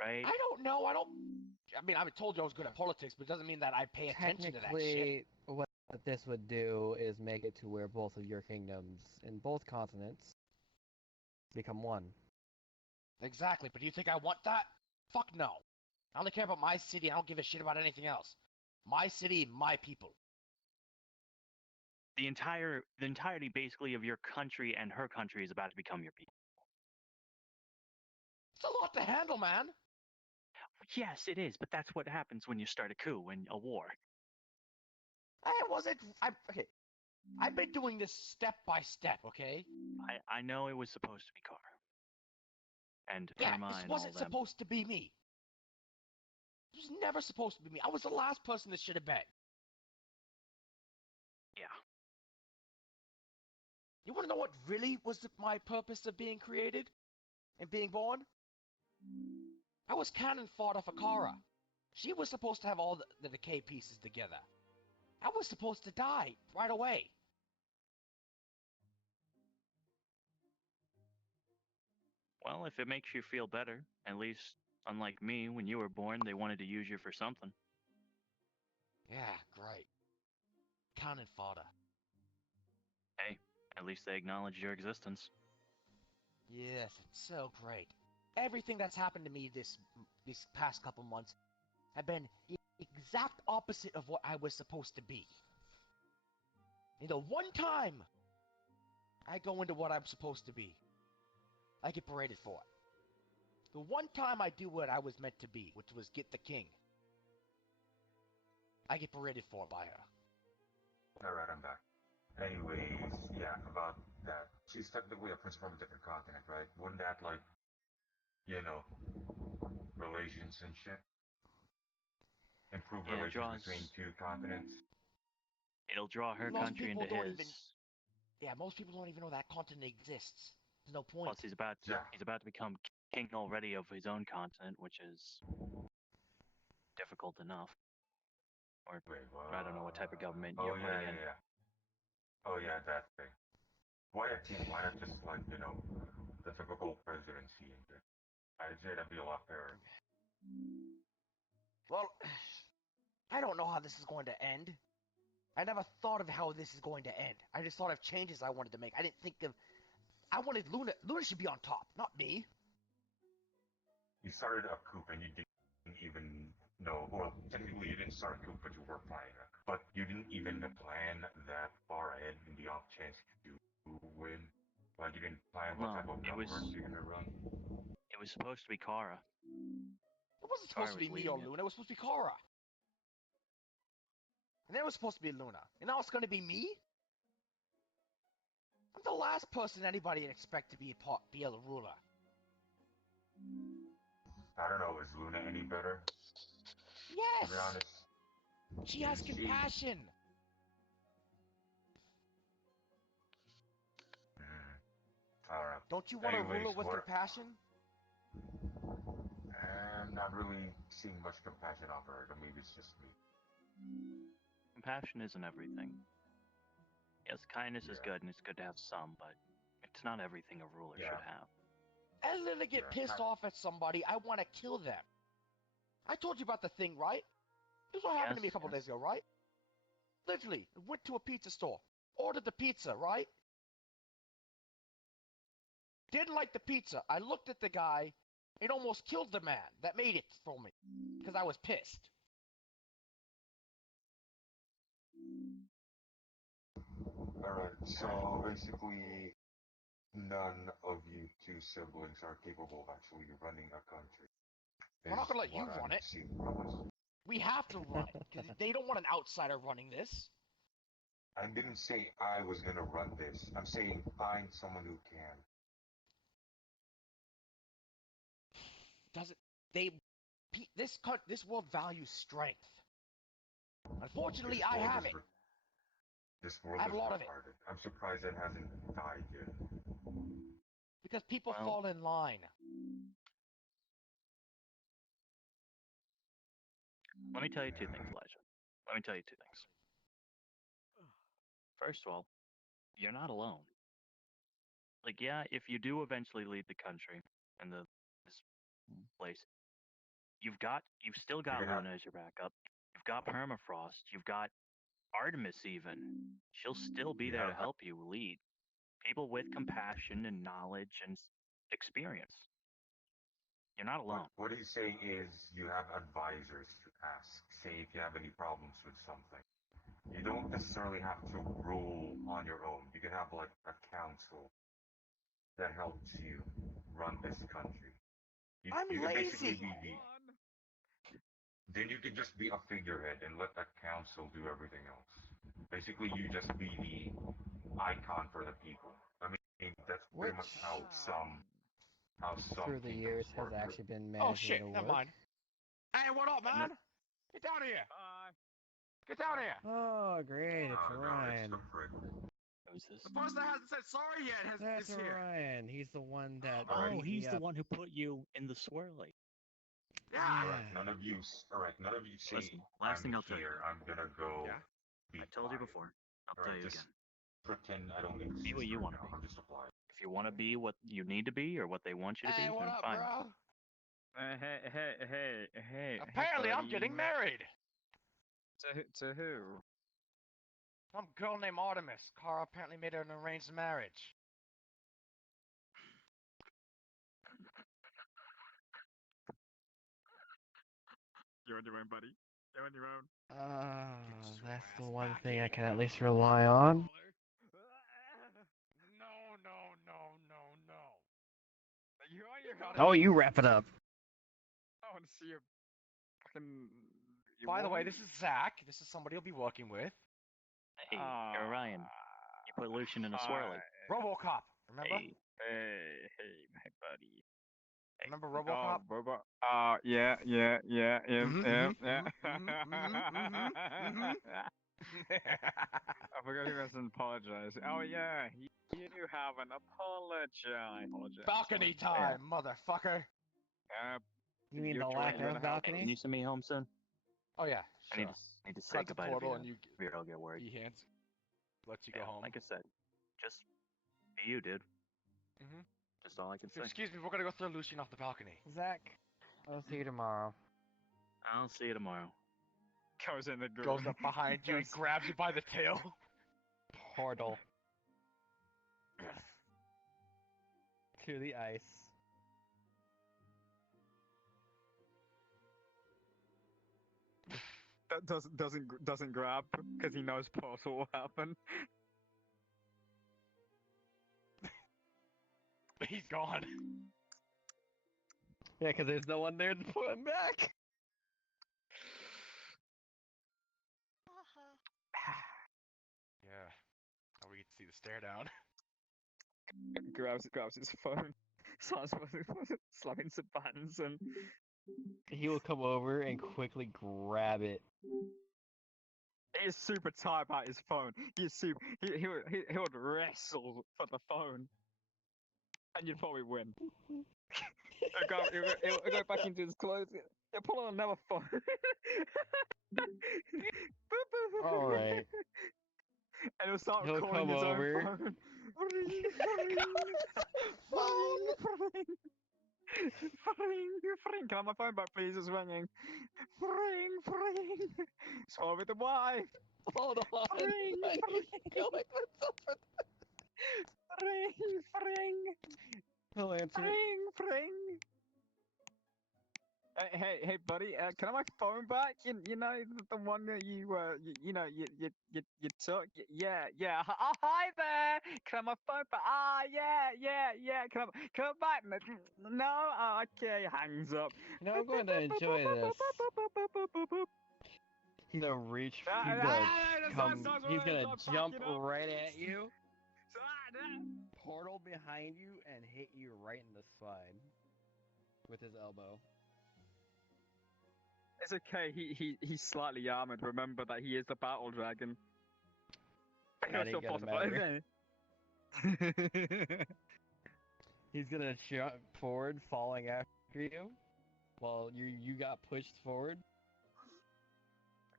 right? I don't know. I mean, I told you I was good at politics, but it doesn't mean that I pay attention to that shit. Technically, what this would do is make it to where both of your kingdoms in both continents become one. Exactly, but do you think I want that? Fuck no. I only care about my city. I don't give a shit about anything else. My city, my people. The entirety basically of your country and her country is about to become your people. It's a lot to handle, man. Yes, it is, but that's what happens when you start a coup and a war. Okay. I've been doing this step by step, okay? I know it was supposed to be Car. And Yeah, Herma this and all wasn't them. supposed to be me. It was never supposed to be me. I was the last person that should have been. Yeah. You want to know what really was my purpose of being created and being born? I was cannon fodder for Kara. She was supposed to have all the decay pieces together. I was supposed to die right away. Well, if it makes you feel better, at least, unlike me, when you were born, they wanted to use you for something. Yeah, great. Cannon fodder. Hey, at least they acknowledged your existence. Yes, it's so great. Everything that's happened to me this past couple months have been the exact opposite of what I was supposed to be. And the one time I go into what I'm supposed to be, I get berated for it. The one time I do what I was meant to be, which was get the king, I get berated for it by her. Alright, I'm back. Anyways, yeah, about that. She's technically a prince from a different continent, right? Wouldn't that, like, you know, relations and shit? Improve Yeah, relations between two continents? it'll draw her Most country people into don't his. even. Yeah, most people don't even know that continent exists. There's no point. Plus, he's about to become king already of his own continent, which is difficult enough. Or Wait, what? I don't know what type of government Oh, you're putting in. yeah. Oh, yeah, that thing. Why a king? Why not just, like, you know, the typical presidency and shit? I'd say that'd be a lot fairer. Well, I don't know how this is going to end. I never thought of how this is going to end. I just thought of changes I wanted to make. I didn't think of. I wanted Luna. Luna should be on top, not me. You started a coup and you didn't even know. Well, technically you didn't start a coup, but you were planning it. But you didn't even plan that far ahead in the off chance you win. Like you didn't plan what No, type of government you're gonna run. it was supposed to be Kara. It wasn't supposed to Kara be was me or leading it. Luna. It was supposed to be Kara. And then it was supposed to be Luna. And now it's going to be me? I'm the last person anybody would expect to be a ruler. I don't know, is Luna any better? Yes! To be honest. She has compassion. Alright. Don't you want a Anyways, ruler with compassion? I'm not really seeing much compassion on her, or maybe it's just me. Compassion isn't everything. Yes, kindness is good, and it's good to have some, but it's not everything a ruler should have. I literally get pissed off at somebody, I want to kill them. I told you about the thing, right? This is what happened to me a couple days ago, right? Literally, went to a pizza store, ordered the pizza, right? Didn't like the pizza. I looked at the guy, it almost killed the man that made it for me, because I was pissed. Alright, so basically, none of you two siblings are capable of actually running a country. We're not is gonna let you what run I'm it. seeing from this. We have to run it because they don't want an outsider running this. I didn't say I was gonna run this. I'm saying find someone who can. Doesn't they? This world values strength. Unfortunately, I have it. This world I have is a lot of it. retarded. I'm surprised it hasn't died yet. Because people Well- fall in line. Let me tell you two things, Elijah. Let me tell you two things. First of all, you're not alone. Like, yeah, if you do eventually leave the country and this place, you've still got You're gonna- Luna as your backup. You've got Permafrost. You've got Artemis even. She'll still be there to Yeah. help you lead. People with compassion and knowledge and experience. You're not alone. What he's saying is you have advisors to ask. Say if you have any problems with something. You don't necessarily have to rule on your own. You can have like a council that helps you run this country. I'm You can basically lazy. be then you can just be a figurehead and let that council do everything else. Basically, you just be the icon for the people. I mean, that's pretty much Which- how some Through the years kingdoms has work. actually been Oh managing shit! to Never work. mind. Hey, what up, man? Get down here. Get down here. Oh, great! It's No, Ryan. it's the prick. Who's this? The person that hasn't said sorry yet That's is here. Ryan. He's the one that. Oh, beat me he's the up. one who put you in the swirly. Yeah. Alright, none of you say Listen, last thing I'm I'll tell you. here. I'm gonna go. Yeah. Be I told you quiet. before. I'll Alright, tell you just again. pretend I don't exist. Be what you right wanna now. be. I'm just a fly. If you want to be what you need to be or what they want you to Hey, be, what then up, fine. bro? Hey. Apparently, I'm buddy. getting married. To who? Some girl named Artemis. Kara apparently made her an arranged marriage. You're on your own, buddy. You're on your own. That's the ass one back thing here. I can at least rely on. No. You on your own. Oh, you wrap it up. I want to see your fucking. Your By the way, woman. this is Zach. This is somebody you'll be working with. Hey, you're Orion. You put Lucian in a swirly. RoboCop. Remember? Hey, Hey, my buddy. Remember Oh, RoboCop? Boba. Yeah. I forgot he hasn't apologized. Oh yeah, you haven't apologized. Balcony time, motherfucker. You mean You're the lack gonna of help- balcony? Can you send me home soon? Oh yeah, I sure. need to say Cut the goodbye to portal Vera. and you Vera will get worried. hands. Let you Yeah, go home. like I said, just be you, dude. Mhm. Just all I can say. Excuse me, we're gonna go throw Lucian off the balcony. Zach, I'll see you tomorrow. I'll see you tomorrow. Goes in the Goes up behind you and grabs you by the tail. Portal. To the ice. That doesn't grab because he knows portal will happen. He's gone. Yeah, because there's no one there to put him back. Yeah. Now we get to see the stare down. grabs his phone, starts slapping some buttons, and He will come over and quickly grab it. he is super tight about his phone. He would wrestle for the phone, and you'd probably win. He'll go back into his clothes. He'll pull on another phone. All right. And he'll start He'll recording come his over. own phone. Ring. Can I have my phone back, please? It's ringing. Ring. Swallow with the wife. Hold on. Ring. I need to go like myself. Ring. He'll answer it. Ring. Hey, buddy. Can I have my phone back? You know the one that you took. Yeah. Oh, hi there. Can I have my phone back? Ah, yeah. Can I back? No. Oh, okay. Hangs up. You know, I'm going to enjoy this. He's gonna reach. He's gonna come. He's gonna jump right at you. Portal behind you and hit you right in the side with his elbow. It's okay. He's slightly armored. Remember that he is the battle dragon. That ain't gonna matter. He's gonna jump forward, falling after you, while you got pushed forward.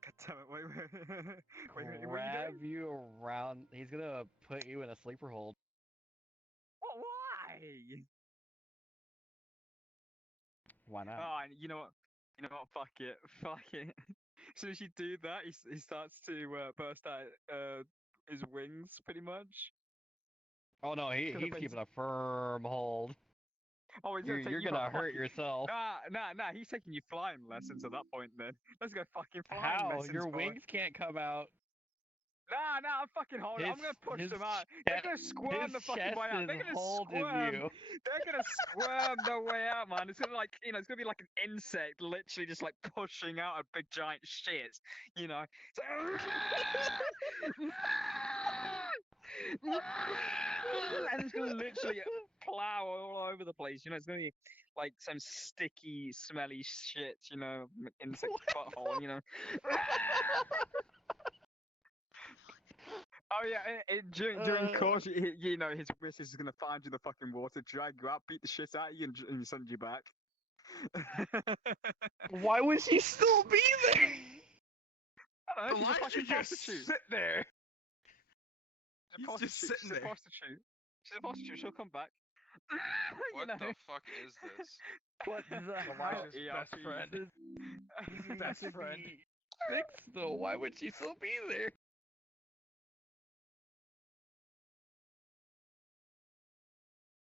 God damn it! Wait, Grab you around. He's gonna put you in a sleeper hold. Why? Why not? Oh, and you know what? Fuck it. As soon as you do that, he starts to burst out his wings, pretty much. Oh no, he's keeping a firm hold. Oh, he's You're gonna hurt yourself. Nah. He's taking you flying lessons at that point. Then let's go fucking flying How? lessons. Your boy. wings can't come out. Nah, I'm fucking holding. I'm gonna push them out. They're gonna squirm the fucking way out. They're gonna squirm. You. They're gonna squirm their way out, man. It's gonna it's gonna be like an insect, literally just like pushing out a big giant shit. You know. So... and it's gonna literally plow all over the place. You know, it's gonna be like some sticky, smelly shit. You know, insect butthole. You know. Oh yeah, during course, you know, his wrist is gonna find you the fucking water, drag you out, beat the shit out of you, and send you back. Why would she still be there? I don't know, Why did you just sit there? She's just sitting there. She's a prostitute. She'll come back. What the fuck is this? What the Elijah's best friend. This Best friend. fixed though. Why would she still be there?